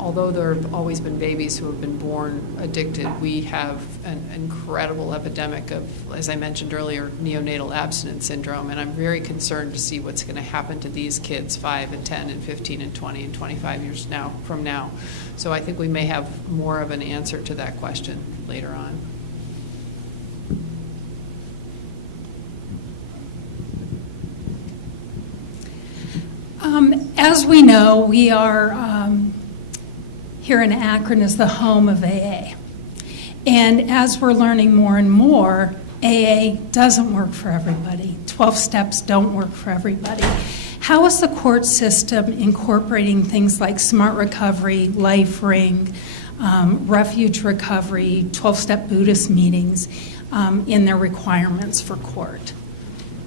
although there have always been babies who have been born addicted, we have an incredible epidemic of, as I mentioned earlier, neonatal abstinence syndrome, and I'm very concerned to see what's going to happen to these kids 5 and 10 and 15 and 20 and 25 years from now. So I think we may have more of an answer to that question later on. As we know, we are here in Akron is the home of AA. And as we're learning more and more, AA doesn't work for everybody. 12 steps don't work for everybody. How is the court system incorporating things like smart recovery, life ring, refuge recovery, 12-step Buddhist meetings in their requirements for court?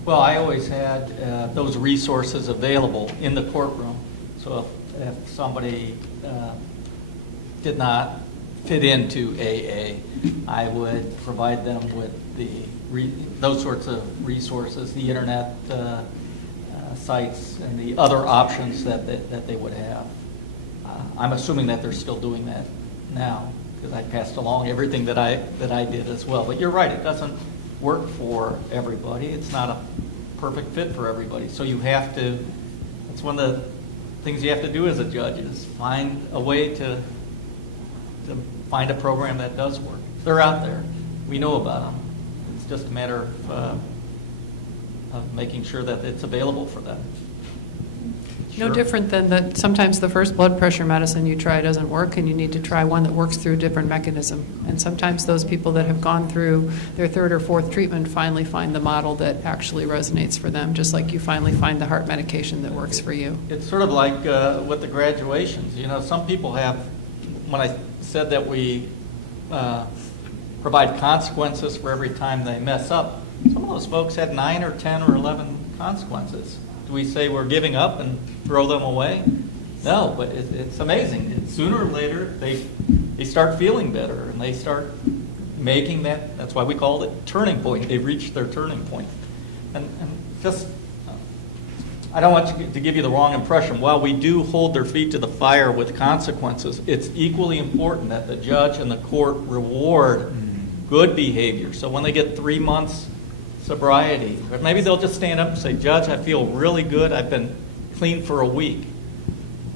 Well, I always had those resources available in the courtroom. So if somebody did not fit into AA, I would provide them with those sorts of resources, the internet sites, and the other options that they would have. I'm assuming that they're still doing that now, because I passed along everything that I did as well. But you're right, it doesn't work for everybody. It's not a perfect fit for everybody. So you have to, that's one of the things you have to do as a judge, is find a way to find a program that does work. They're out there. We know about them. It's just a matter of making sure that it's available for them. No Sure. different than that sometimes the first blood pressure medicine you try doesn't work, and you need to try one that works through a different mechanism. And sometimes those people that have gone through their third or fourth treatment finally find the model that actually resonates for them, just like you finally find the heart medication that works for you. It's sort of like with the graduations. You know, some people have, when I said that we provide consequences for every time they mess up, some of those folks had 9 or 10 or 11 consequences. Do we say we're giving up and throw them away? No, but it's amazing. And sooner or later, they start feeling better, and they start making that's why we call it turning point. They've reached their turning point. And just, I don't want to give you the wrong impression. While we do hold their feet to the fire with consequences, it's equally important that the judge and the court reward good behavior. So when they get 3 months sobriety, or maybe they'll just stand up and say, "Judge, I feel really good. I've been clean for a week."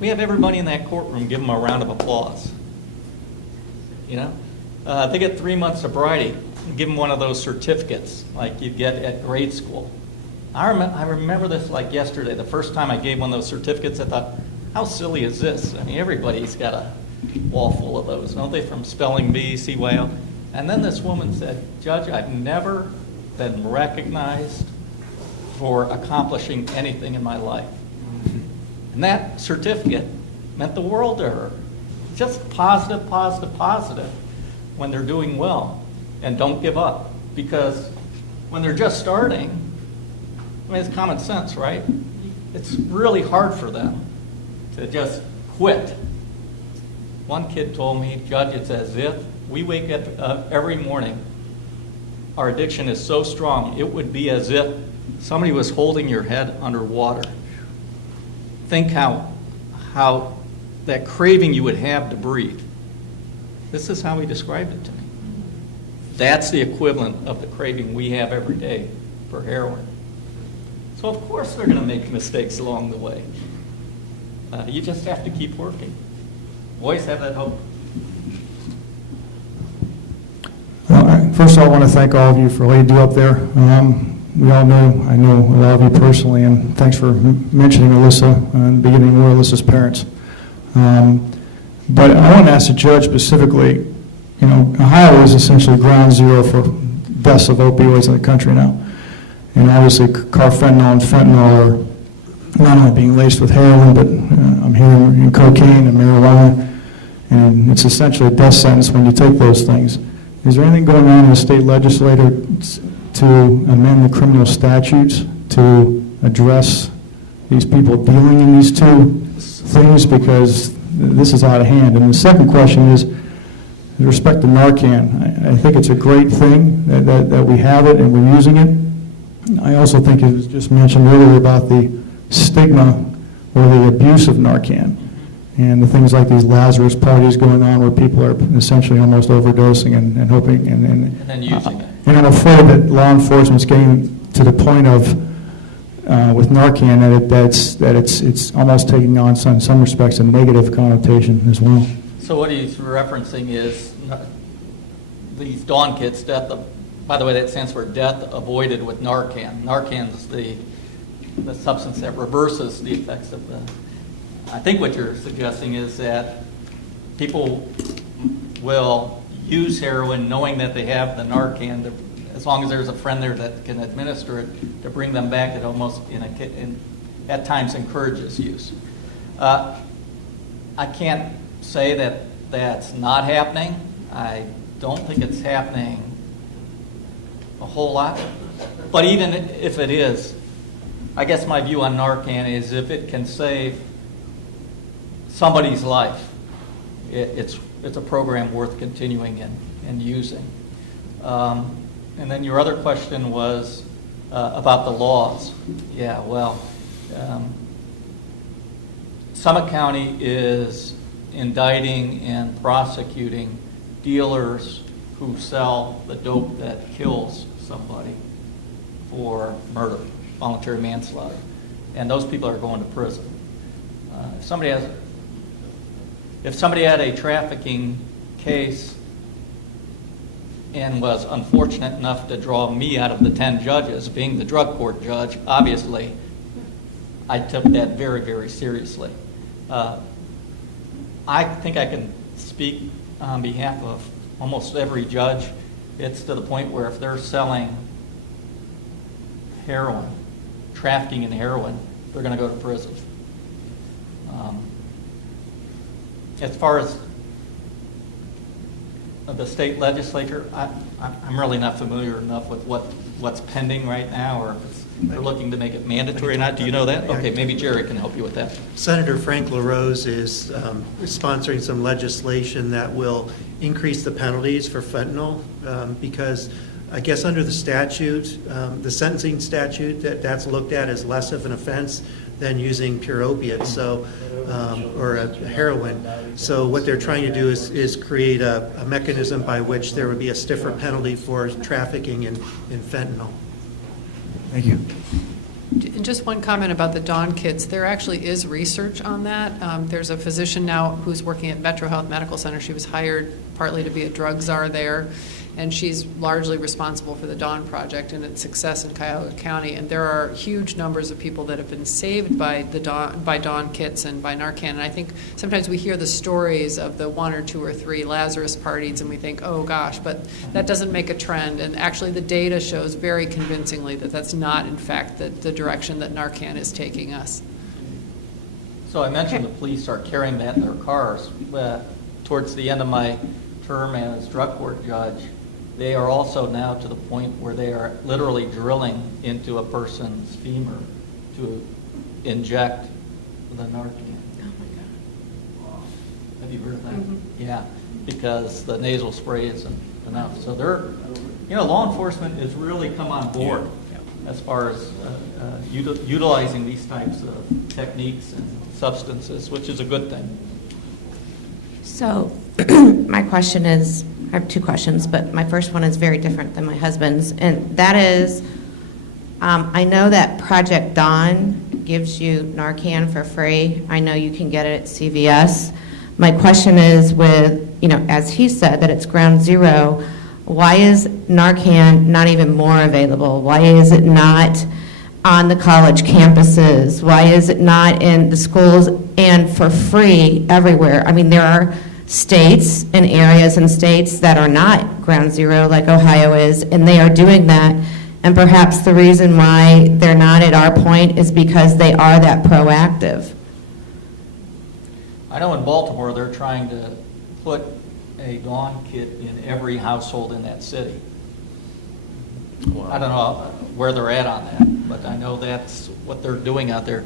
We have everybody in that courtroom give them a round of applause. You know, they get 3 months sobriety, give them one of those certificates like you get at grade school. I remember this like yesterday. The first time I gave one of those certificates, I thought, how silly is this? I mean, everybody's got a wall full of those, don't they, from spelling bee, CYO? And then this woman said, "Judge, I've never been recognized for accomplishing anything in my life." And that certificate meant the world to her. Just positive, positive, positive when they're doing well. And don't give up. Because when they're just starting, I mean, it's common sense, right? It's really hard for them to just quit. One kid told me, "Judge, it's as if we wake up every morning, our addiction is so strong, it would be as if somebody was holding your head underwater." Think how that craving you would have to breathe. This is how he described it to me. That's the equivalent of the craving we have every day for heroin. So of course they're going to make mistakes along the way. You just have to keep working. Always have that hope. First of all, I want to thank all of you for all you do up there. We all know, I know a lot of you personally, and thanks for mentioning Alyssa in the beginning. We're Alyssa's parents. But I want to ask the judge specifically, you know, Ohio is essentially ground zero for deaths of opioids in the country now. And obviously carfentanil and fentanyl are not only being laced with heroin, but I'm hearing cocaine and marijuana. And it's essentially a death sentence when you take those things. Is there anything going on in the state legislature to amend the criminal statutes to address these people dealing in these two things? Because this is out of hand. And the second question is, with respect to Narcan, I think it's a great thing that we have it and we're using it. I also think it was just mentioned earlier about the stigma or the abuse of Narcan and the things like these Lazarus parties going on where people are essentially almost overdosing and hoping And then using it. And I'm afraid that law enforcement's getting to the point of with Narcan that it's almost taking on in some respects a negative connotation as well. So what he's referencing is these Dawn kits, by the way, that stands for death avoided with Narcan. Narcan is the substance that reverses the effects of the... I think what you're suggesting is that people will use heroin knowing that they have the Narcan, as long as there's a friend there that can administer it, to bring them back. It almost, at times, encourages use. I can't say that that's not happening. I don't think it's happening a whole lot. But even if it is, I guess my view on Narcan is if it can save somebody's life, it's a program worth continuing and using. And then your other question was about the laws. Yeah, well, Summit County is indicting and prosecuting dealers who sell the dope that kills somebody for murder, voluntary manslaughter. And those people are going to prison. If somebody had a trafficking case and was unfortunate enough to draw me out of the 10 judges, being the drug court judge, obviously, I took that very, very seriously. I think I can speak on behalf of almost every judge. It's to the point where if they're selling heroin, trafficking in heroin, they're going to go to prison. As far as the state legislature, I'm really not familiar enough with what's pending right now, or if they're looking to make it mandatory or not. Do you know that? Okay, maybe Jerry can help you with that. Senator Frank LaRose is sponsoring some legislation that will increase the penalties for fentanyl because I guess under the statute, the sentencing statute, that's looked at as less of an offense than using pure opiates, or a heroin. So what they're trying to do is create a mechanism by which there would be a stiffer penalty for trafficking in fentanyl. Thank you. And just one comment about the Dawn kits. There actually is research on that. There's a physician now who's working at Metro Health Medical Center. She was hired partly to be a drug czar there, and she's largely responsible for the Dawn Project and its success in Cuyahoga County. And there are huge numbers of people that have been saved by Dawn kits and by Narcan. And I think sometimes we hear the stories of the 1 or 2 or 3 Lazarus parties, and we think, oh gosh, but that doesn't make a trend. And actually, the data shows very convincingly that that's not, in fact, the direction that Narcan is taking us. So I mentioned the police are carrying that in their cars. Towards the end of my term as drug court judge, they are also now to the point where they are literally drilling into a person's femur to inject the Narcan. Oh my God. Have you heard of that? Mhm. Yeah, because the nasal spray isn't enough. So law enforcement has really come on board as far as utilizing these types of techniques and substances, which is a good thing. So my question is, I have 2 questions, but my first one is very different than my husband's. And that is, I know that Project Dawn gives you Narcan for free. I know you can get it at CVS. My question is with, as he said, that it's ground zero, why is Narcan not even more available? Why is it not on the college campuses? Why is it not in the schools and for free everywhere? I mean, there are states and areas and states that are not ground zero like Ohio is, and they are doing that. And perhaps the reason why they're not at our point is because they are that proactive. I know in Baltimore they're trying to put a Dawn kit in every household in that city. Wow. I don't know where they're at on that, but I know that's what they're doing out there.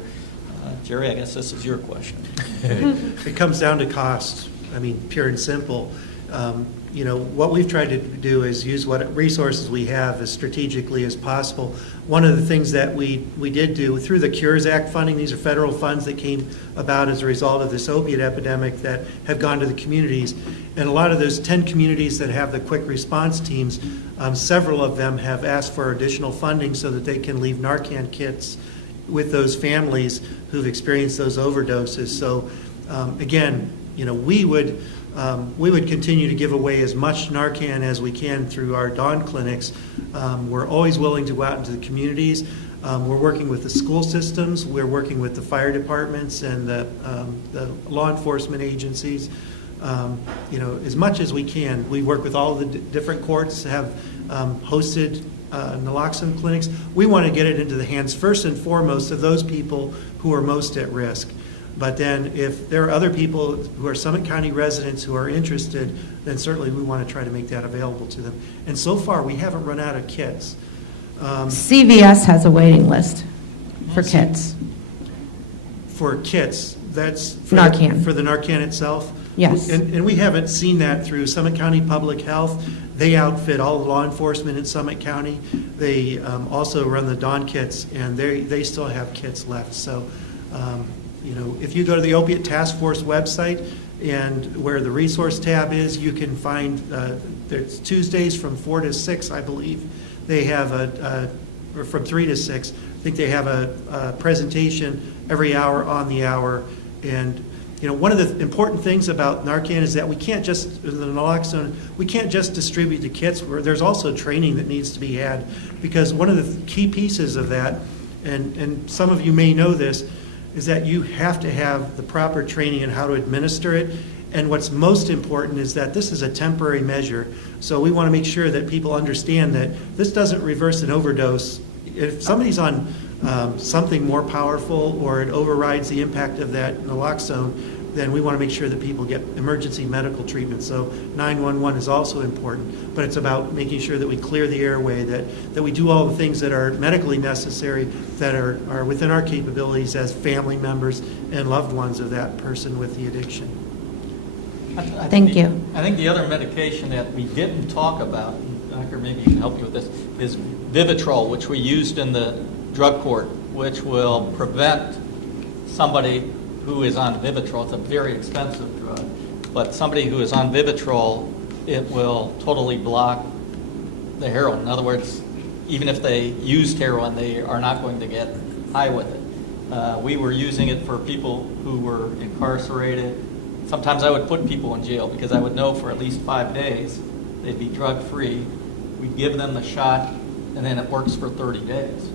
Jerry, I guess this is your question. It comes down to cost. I mean, pure and simple. What we've tried to do is use what resources we have as strategically as possible. One of the things that we did do through the Cures Act funding, these are federal funds that came about as a result of this opiate epidemic that have gone to the communities. And a lot of those 10 communities that have the quick response teams, several of them have asked for additional funding so that they can leave Narcan kits with those families who've experienced those overdoses. So again, we would continue to give away as much Narcan as we can through our Dawn clinics. We're always willing to go out into the communities. We're working with the school systems. We're working with the fire departments and the law enforcement agencies. As much as we can. We work with all of the different courts, have hosted naloxone clinics. We want to get it into the hands, first and foremost, of those people who are most at risk. But then if there are other people who are Summit County residents who are interested, then certainly we want to try to make that available to them. And so far, we haven't run out of kits. CVS has a waiting list for kits. For kits, that's for Narcan. For the Narcan itself? Yes. And we haven't seen that through Summit County Public Health. They outfit all the law enforcement in Summit County. They also run the Dawn kits, and they still have kits left. So, if you go to the Opiate Task Force website and where the resource tab is, you can find, it's Tuesdays from 4 to 6, I believe. They have or from 3 to 6, I think they have a presentation every hour on the hour. And one of the important things about Narcan is that we can't just, the naloxone, we can't just distribute the kits. There's also training that needs to be had, because one of the key pieces of that, and some of you may know this, is that you have to have the proper training in how to administer it. And what's most important is that this is a temporary measure. So we want to make sure that people understand that this doesn't reverse an overdose. If somebody's on something more powerful or it overrides the impact of that naloxone, then we want to make sure that people get emergency medical treatment. So 911 is also important, but it's about making sure that we clear the airway, that we do all the things that are medically necessary, that are within our capabilities as family members and loved ones of that person with the addiction. Thank you. I think the other medication that we didn't talk about, and Doctor, maybe you can help you with this, is Vivitrol, which we used in the drug court, which will prevent somebody who is on Vivitrol. It's a very expensive drug, but somebody who is on Vivitrol, it will totally block the heroin. In other words, even if they used heroin, they are not going to get high with it. We were using it for people who were incarcerated. Sometimes I would put people in jail because I would know for at least 5 days they'd be drug-free. We'd give them the shot, and then it works for 30 days.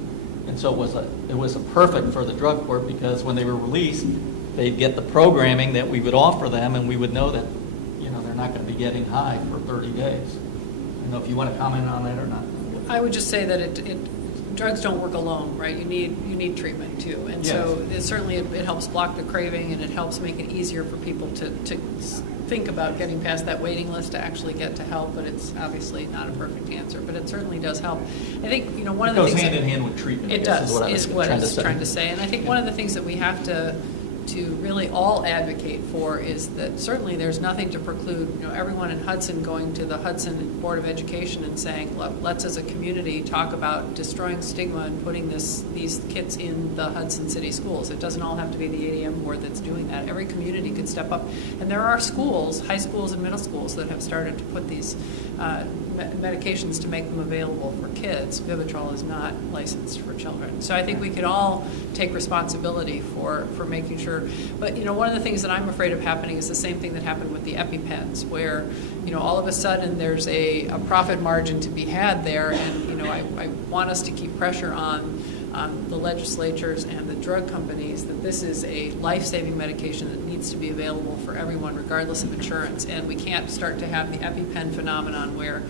And so it was a perfect for the drug court, because when they were released, they'd get the programming that we would offer them, and we would know that they're not going to be getting high for 30 days. I don't know if you want to comment on that or not. I would just say that drugs don't work alone, right? You need treatment too, and so it helps block the craving, and it helps make it easier for people to think about getting past that waiting list to actually get to help. But it's obviously not a perfect answer, but it certainly does help. I think one of the things goes hand in hand with treatment. It does, is what I was trying to say, and I think one of the things that we have to really all advocate for is that certainly there's nothing to preclude everyone in Hudson going to the Hudson Board of Education and saying, look, let's as a community talk about destroying stigma and putting these kits in the Hudson City schools. It doesn't all have to be the ADM board that's doing that. Every community could step up, and there are schools, high schools and middle schools, that have started to put these medications to make them available for kids. Vivitrol is not licensed for children. So I think we could all take responsibility for making sure. But one of the things that I'm afraid of happening is the same thing that happened with the EpiPens, where all of a sudden there's a profit margin to be had there, and I want us to keep pressure on the legislatures and the drug companies that this is a life-saving medication that needs to be available for everyone regardless of insurance. And we can't start to have the EpiPen phenomenon where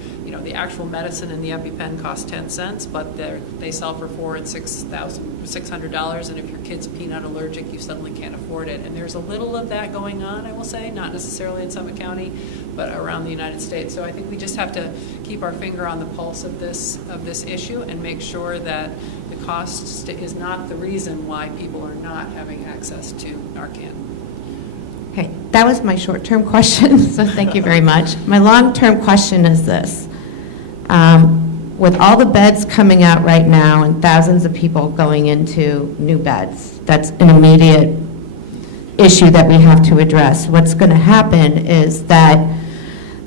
the actual medicine in the EpiPen costs 10 cents, but they sell for $400 and $600, and if your kid's peanut allergic, you suddenly can't afford it. And there's a little of that going on, I will say, not necessarily in Summit County, but around the United States. So I think we just have to keep our finger on the pulse of this issue and make sure that the The cost is not the reason why people are not having access to Narcan. Okay, that was my short-term question, so thank you very much. My long-term question is this. With all the beds coming out right now and thousands of people going into new beds, that's an immediate issue that we have to address. What's going to happen is that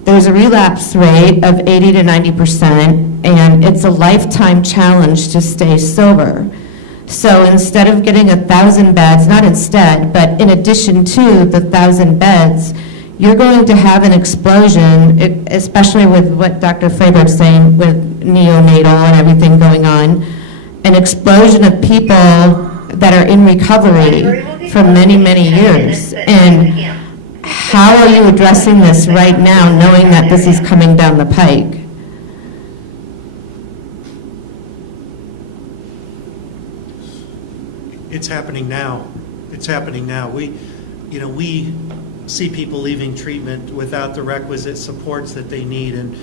there's a relapse rate of 80 to 90%, and it's a lifetime challenge to stay sober. So instead of getting 1,000 beds, not instead, but in addition to the 1,000 beds, you're going to have an explosion, especially with what Dr. Freiberg's saying with neonatal and everything going on, an explosion of people that are in recovery for many, many years. And how are you addressing this right now, knowing that this is coming down the pike? It's happening now. It's happening now. We see people leaving treatment without the requisite supports that they need, and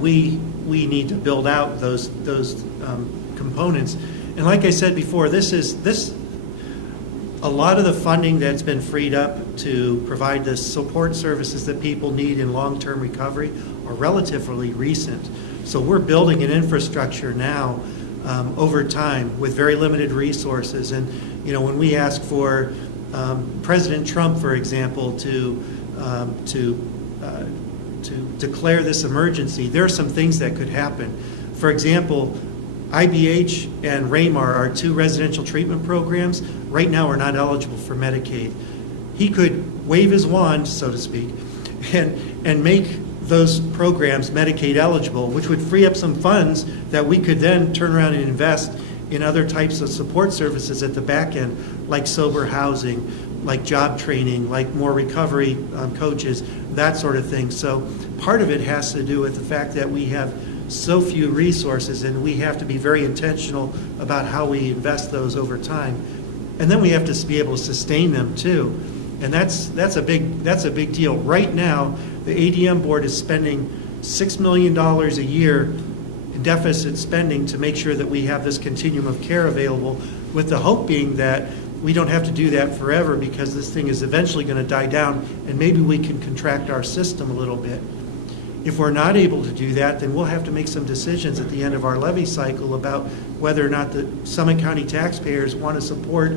we need to build out those components. And like I said before, a lot of the funding that's been freed up to provide the support services that people need in long-term recovery are relatively recent. So we're building an infrastructure now over time with very limited resources. And when we ask for President Trump, for example, to declare this emergency, there are some things that could happen. For example, IBH and Raymar, our two residential treatment programs, right now are not eligible for Medicaid. He could wave his wand, so to speak, and make those programs Medicaid eligible, which would free up some funds that we could then turn around and invest in other types of support services at the back end, like sober housing, like job training, like more recovery coaches, that sort of thing. So part of it has to do with the fact that we have so few resources, and we have to be very intentional about how we invest those over time. And then we have to be able to sustain them too. And that's a big deal. Right now, the ADM board is spending $6 million a year in deficit spending to make sure that we have this continuum of care available, with the hope being that we don't have to do that forever, because this thing is eventually going to die down, and maybe we can contract our system a little bit. If we're not able to do that, then we'll have to make some decisions at the end of our levy cycle about whether or not the Summit County taxpayers want to support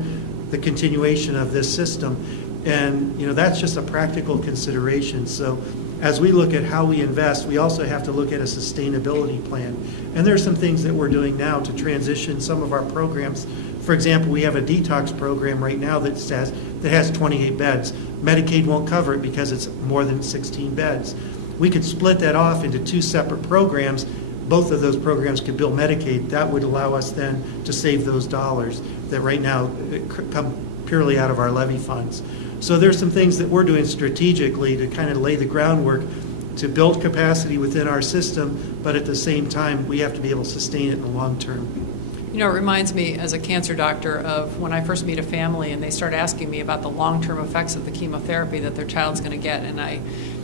the continuation of this system. And that's just a practical consideration. So as we look at how we invest, we also have to look at a sustainability plan. And there are some things that we're doing now to transition some of our programs. For example, we have a detox program right now that has 28 beds. Medicaid won't cover it because it's more than 16 beds. We could split that off into two separate programs. Both of those programs could bill Medicaid. That would allow us then to save those dollars that right now come purely out of our levy funds. So there's some things that we're doing strategically to kind of lay the groundwork to build capacity within our system, but at the same time, we have to be able to sustain it in the long term. It reminds me as a cancer doctor of when I first meet a family and they start asking me about the long-term effects of the chemotherapy that their child's going to get. And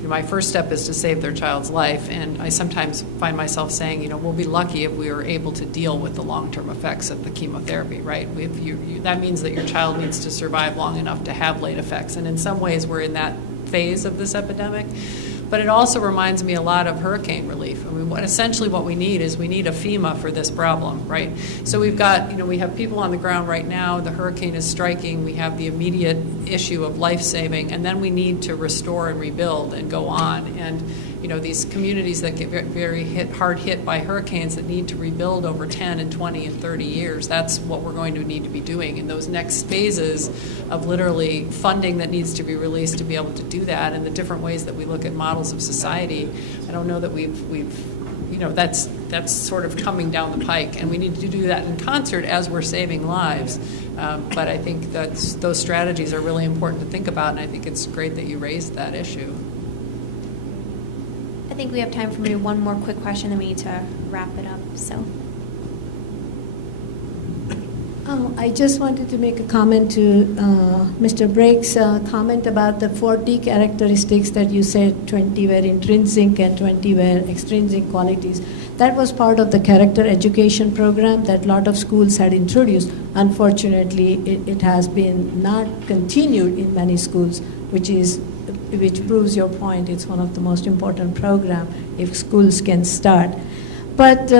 my first step is to save their child's life. And I sometimes find myself saying, we'll be lucky if we are able to deal with the long-term effects of the chemotherapy, right? That means that your child needs to survive long enough to have late effects. And in some ways, we're in that phase of this epidemic. But it also reminds me a lot of hurricane relief. I mean, essentially what we need is we need a FEMA for this problem, right? So we've got, we have people on the ground right now. The hurricane is striking. We have the immediate issue of life saving, and then we need to restore and rebuild and go on. And these communities that get very hard hit by hurricanes that need to rebuild over 10 and 20 and 30 years, that's what we're going to need to be doing in those next phases of literally funding that needs to be released to be able to do that, and the different ways that we look at models of society. I don't know that that's sort of coming down the pike, and we need to do that in concert as we're saving lives. But I think those strategies are really important to think about, and I think it's great that you raised that issue. I think we have time for maybe one more quick question, then we need to wrap it up. So, I just wanted to make a comment to Mr. Brake's comment about the 40 characteristics that you said 20 were intrinsic and 20 were extrinsic qualities. That was part of the character education program that a lot of schools had introduced. Unfortunately, it has been not continued in many schools, which proves your point. It's one of the most important programs if schools can start. But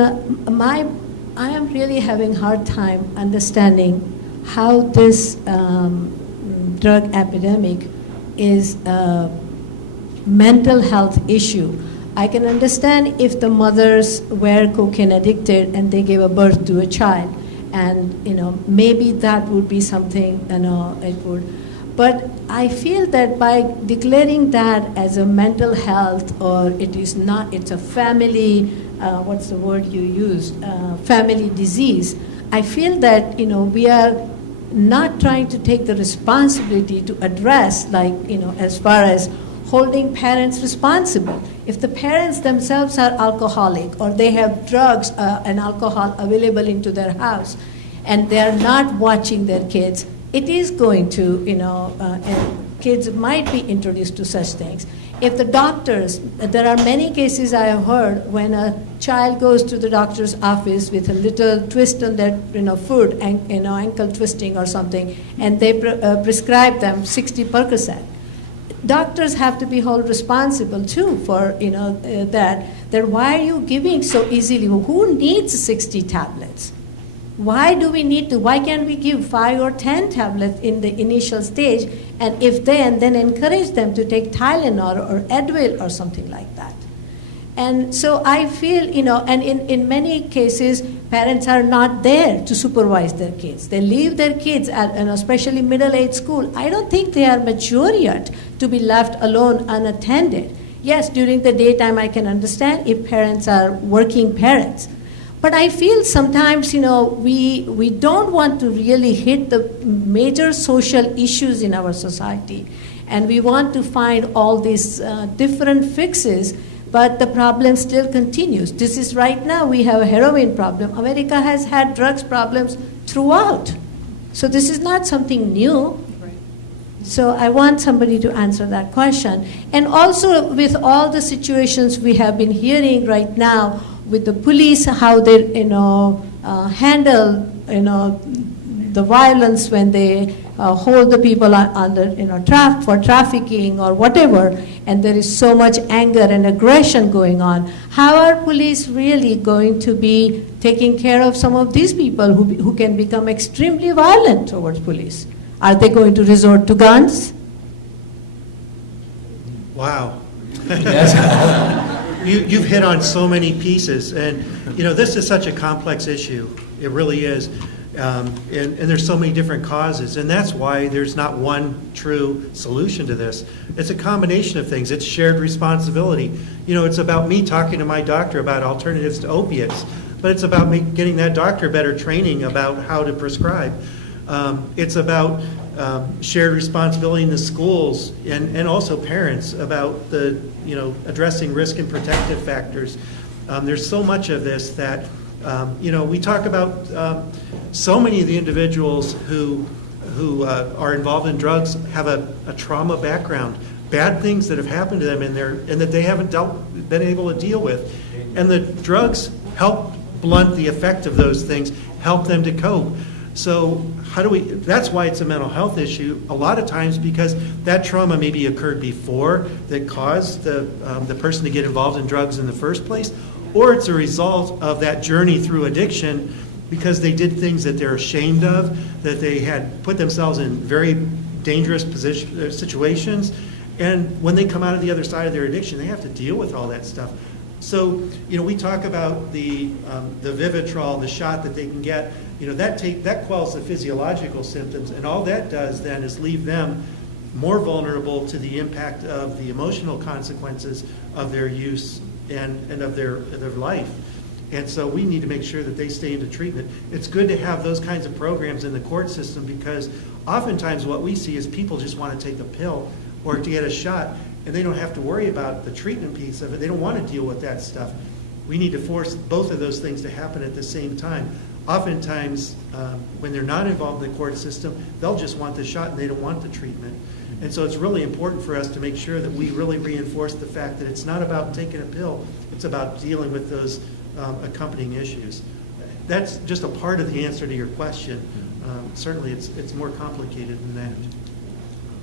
I am really having a hard time understanding how this drug epidemic is a mental health issue. I can understand if the mothers were cocaine addicted and they gave a birth to a child, and maybe that would be something, it would. But I feel that by declaring that as a mental health, or it is not, it's a family, what's the word you used, family disease, I feel that, we are not trying to take the responsibility to address, as far as holding parents responsible. If the parents themselves are alcoholic, or they have drugs and alcohol available into their house, and they are not watching their kids, it is going to, kids might be introduced to such things. If the doctors, there are many cases I have heard when a child goes to the doctor's office with a little twist on their foot, and, ankle twisting or something, and they prescribe them 60 Percocet. Doctors have to be held responsible too for that why are you giving so easily? Who needs 60 tablets? Why can't we give 5 or 10 tablets in the initial stage, and then encourage them to take Tylenol or Advil or something like that? And so I feel, and in many cases, parents are not there to supervise their kids. They leave their kids at, especially middle-aged school. I don't think they are mature yet to be left alone unattended. Yes, during the daytime I can understand if parents are working parents. But I feel sometimes, we don't want to really hit the major social issues in our society. And we want to find all these different fixes, but the problem still continues. This is right now, we have a heroin problem. America has had drugs problems throughout. So this is not something new. So I want somebody to answer that question. And also with all the situations we have been hearing right now with the police, how they handle the violence when they hold the people under for trafficking or whatever, and there is so much anger and aggression going on. How are police really going to be taking care of some of these people who can become extremely violent towards police? Are they going to resort to guns? Wow. You've hit on so many pieces, and this is such a complex issue. It really is, and there's so many different causes, and that's why there's not one true solution to this. It's a combination of things. It's shared responsibility. It's about me talking to my doctor about alternatives to opiates, but it's about me getting that doctor better training about how to prescribe. It's about shared responsibility in the schools and also parents about the addressing risk and protective factors. There's so much of this that we talk about. So many of the individuals who are involved in drugs have a trauma background, bad things that have happened to them and that they haven't been able to deal with, and the drugs help blunt the effect of those things, help them to cope. So that's why it's a mental health issue a lot of times, because that trauma maybe occurred before that caused the person to get involved in drugs in the first place, or it's a result of that journey through addiction because they did things that they're ashamed of, that they had put themselves in very dangerous situations, and when they come out of the other side of their addiction, they have to deal with all that stuff. So, we talk about the Vivitrol, the shot that they can get. That quells the physiological symptoms, and all that does then is leave them more vulnerable to the impact of the emotional consequences of their use and of their life. And so we need to make sure that they stay into treatment. It's good to have those kinds of programs in the court system, because oftentimes what we see is people just want to take a pill or to get a shot, and they don't have to worry about the treatment piece of it. They don't want to deal with that stuff. We need to force both of those things to happen at the same time. oftentimes, when they're not involved in the court system, they'll just want the shot and they don't want the treatment. And so it's really important for us to make sure that we really reinforce the fact that it's not about taking a pill, it's about dealing with those accompanying issues. That's just a part of the answer to your question. Certainly, it's more complicated than that.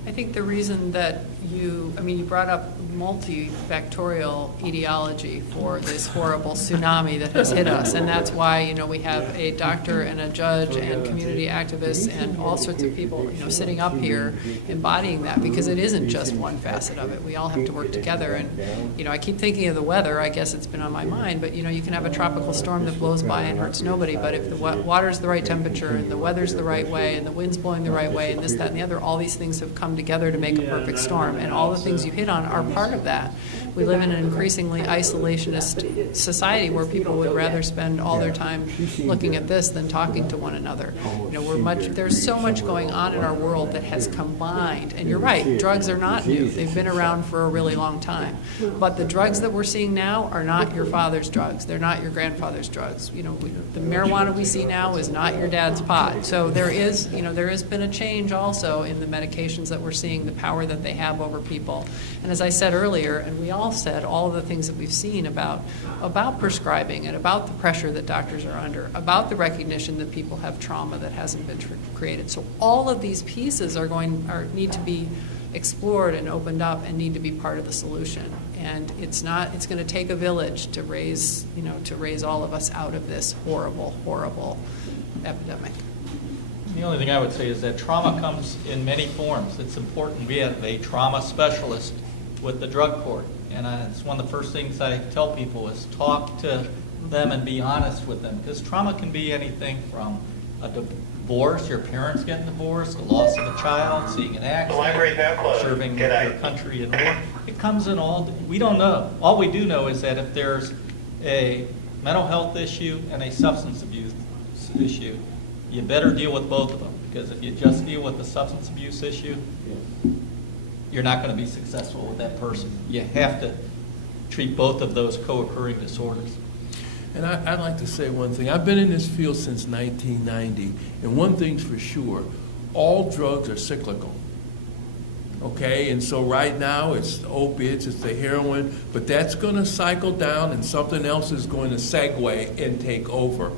I think the reason that you brought up multifactorial etiology for this horrible tsunami that has hit us, and that's why, we have a doctor and a judge and community activists and all sorts of people, sitting up here embodying that, because it isn't just one facet of it. We all have to work together, and, I keep thinking of the weather. I guess it's been on my mind, but, you can have a tropical storm that blows by and hurts nobody, but if the water's the right temperature and the weather's the right way and the wind's blowing the right way and this, that, and the other, all these things have come together to make a perfect storm, and all the things you hit on are part of that. We live in an increasingly isolationist society where people would rather spend all their time looking at this than talking to one another. There's so much going on in our world that has combined, and you're right, drugs are not new. They've been around for a really long time. But the drugs that we're seeing now are not your father's drugs. They're not your grandfather's drugs. The marijuana we see now is not your dad's pot. So there has been a change also in the medications that we're seeing, the power that they have over people. And as I said earlier, and we all said, all of the things that we've seen about prescribing and about the pressure that doctors are under, about the recognition that people have trauma that hasn't been created. So all of these pieces need to be explored and opened up and need to be part of the solution. And it's going to take a village to raise all of us out of this horrible, horrible epidemic. The only thing I would say is that trauma comes in many forms. It's important we have a trauma specialist with the drug court. And it's one of the first things I tell people is talk to them and be honest with them. Because trauma can be anything from a divorce, your parents getting divorced, the loss of a child, seeing an accident, serving your country in war. It comes in all, we don't know. All we do know is that if there's a mental health issue and a substance abuse issue, you better deal with both of them, because if you just deal with the substance abuse issue, you're not going to be successful with that person. You have to treat both of those co-occurring disorders. And I'd like to say one thing. I've been in this field since 1990, and one thing's for sure, all drugs are cyclical. Okay, and so right now it's the opiates, it's the heroin, but that's going to cycle down and something else is going to segue and take over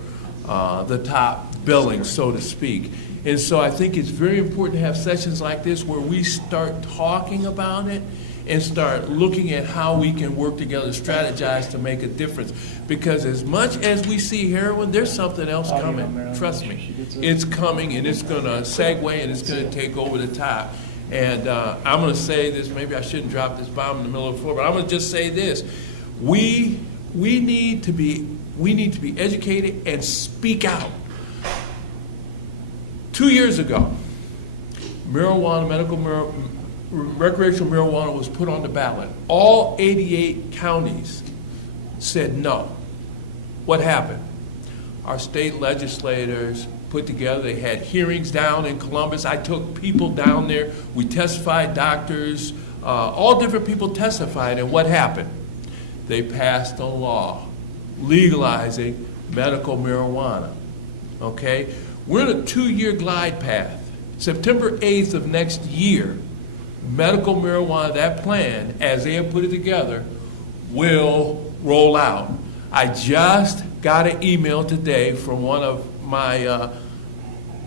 the top billing, so to speak. And so I think it's very important to have sessions like this where we start talking about it and start looking at how we can work together, strategize to make a difference. Because as much as we see heroin, there's something else coming. Trust me. It's coming, and it's going to segue, and it's going to take over the top. And I'm going to say this, maybe I shouldn't drop this bomb in the middle of the floor, but I'm going to just say this. We need to be educated and speak out. 2 years ago, recreational marijuana was put on the ballot. All 88 counties said no. What happened? Our state legislators put together, they had hearings down in Columbus. I took people down there. We testified, doctors, all different people testified, and what happened? They passed a law legalizing medical marijuana, okay? We're in a 2-year glide path. September 8th of next year, medical marijuana, that plan, as they have put it together, will roll out. I just got an email today from one of my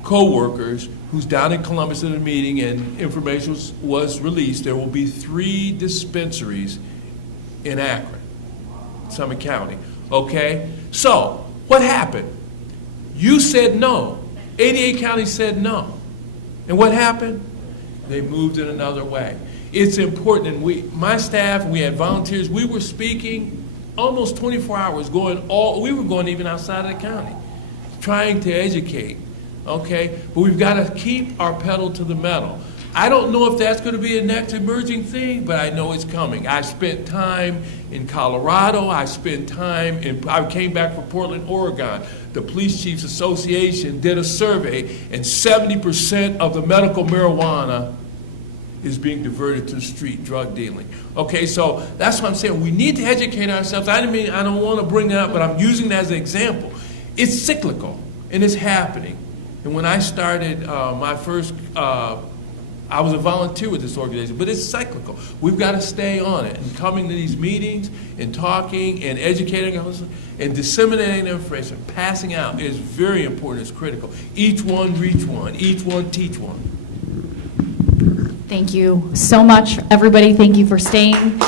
co-workers who's down in Columbus in a meeting, and information was released. There will be 3 dispensaries in Akron, Summit County. Okay? So, what happened? You said no. 88 counties said no. And what happened? They moved it another way. It's important, and my staff, we had volunteers, we were speaking almost 24 hours, we were going even outside of the county, trying to educate, okay? But we've got to keep our pedal to the metal. I don't know if that's going to be a next emerging thing, but I know it's coming. I spent time in Colorado. I came back from Portland, Oregon. The Police Chiefs Association did a survey, and 70% of the medical marijuana is being diverted to street drug dealing. Okay, so that's what I'm saying. We need to educate ourselves. I don't want to bring that up, but I'm using that as an example. It's cyclical. And it's happening. And when I started my first, I was a volunteer with this organization, but it's cyclical. We've got to stay on it. And coming to these meetings and talking and educating us and disseminating information, passing out is very important, it's critical. Each one reach one, each one teach one. Thank you so much, everybody. Thank you for staying.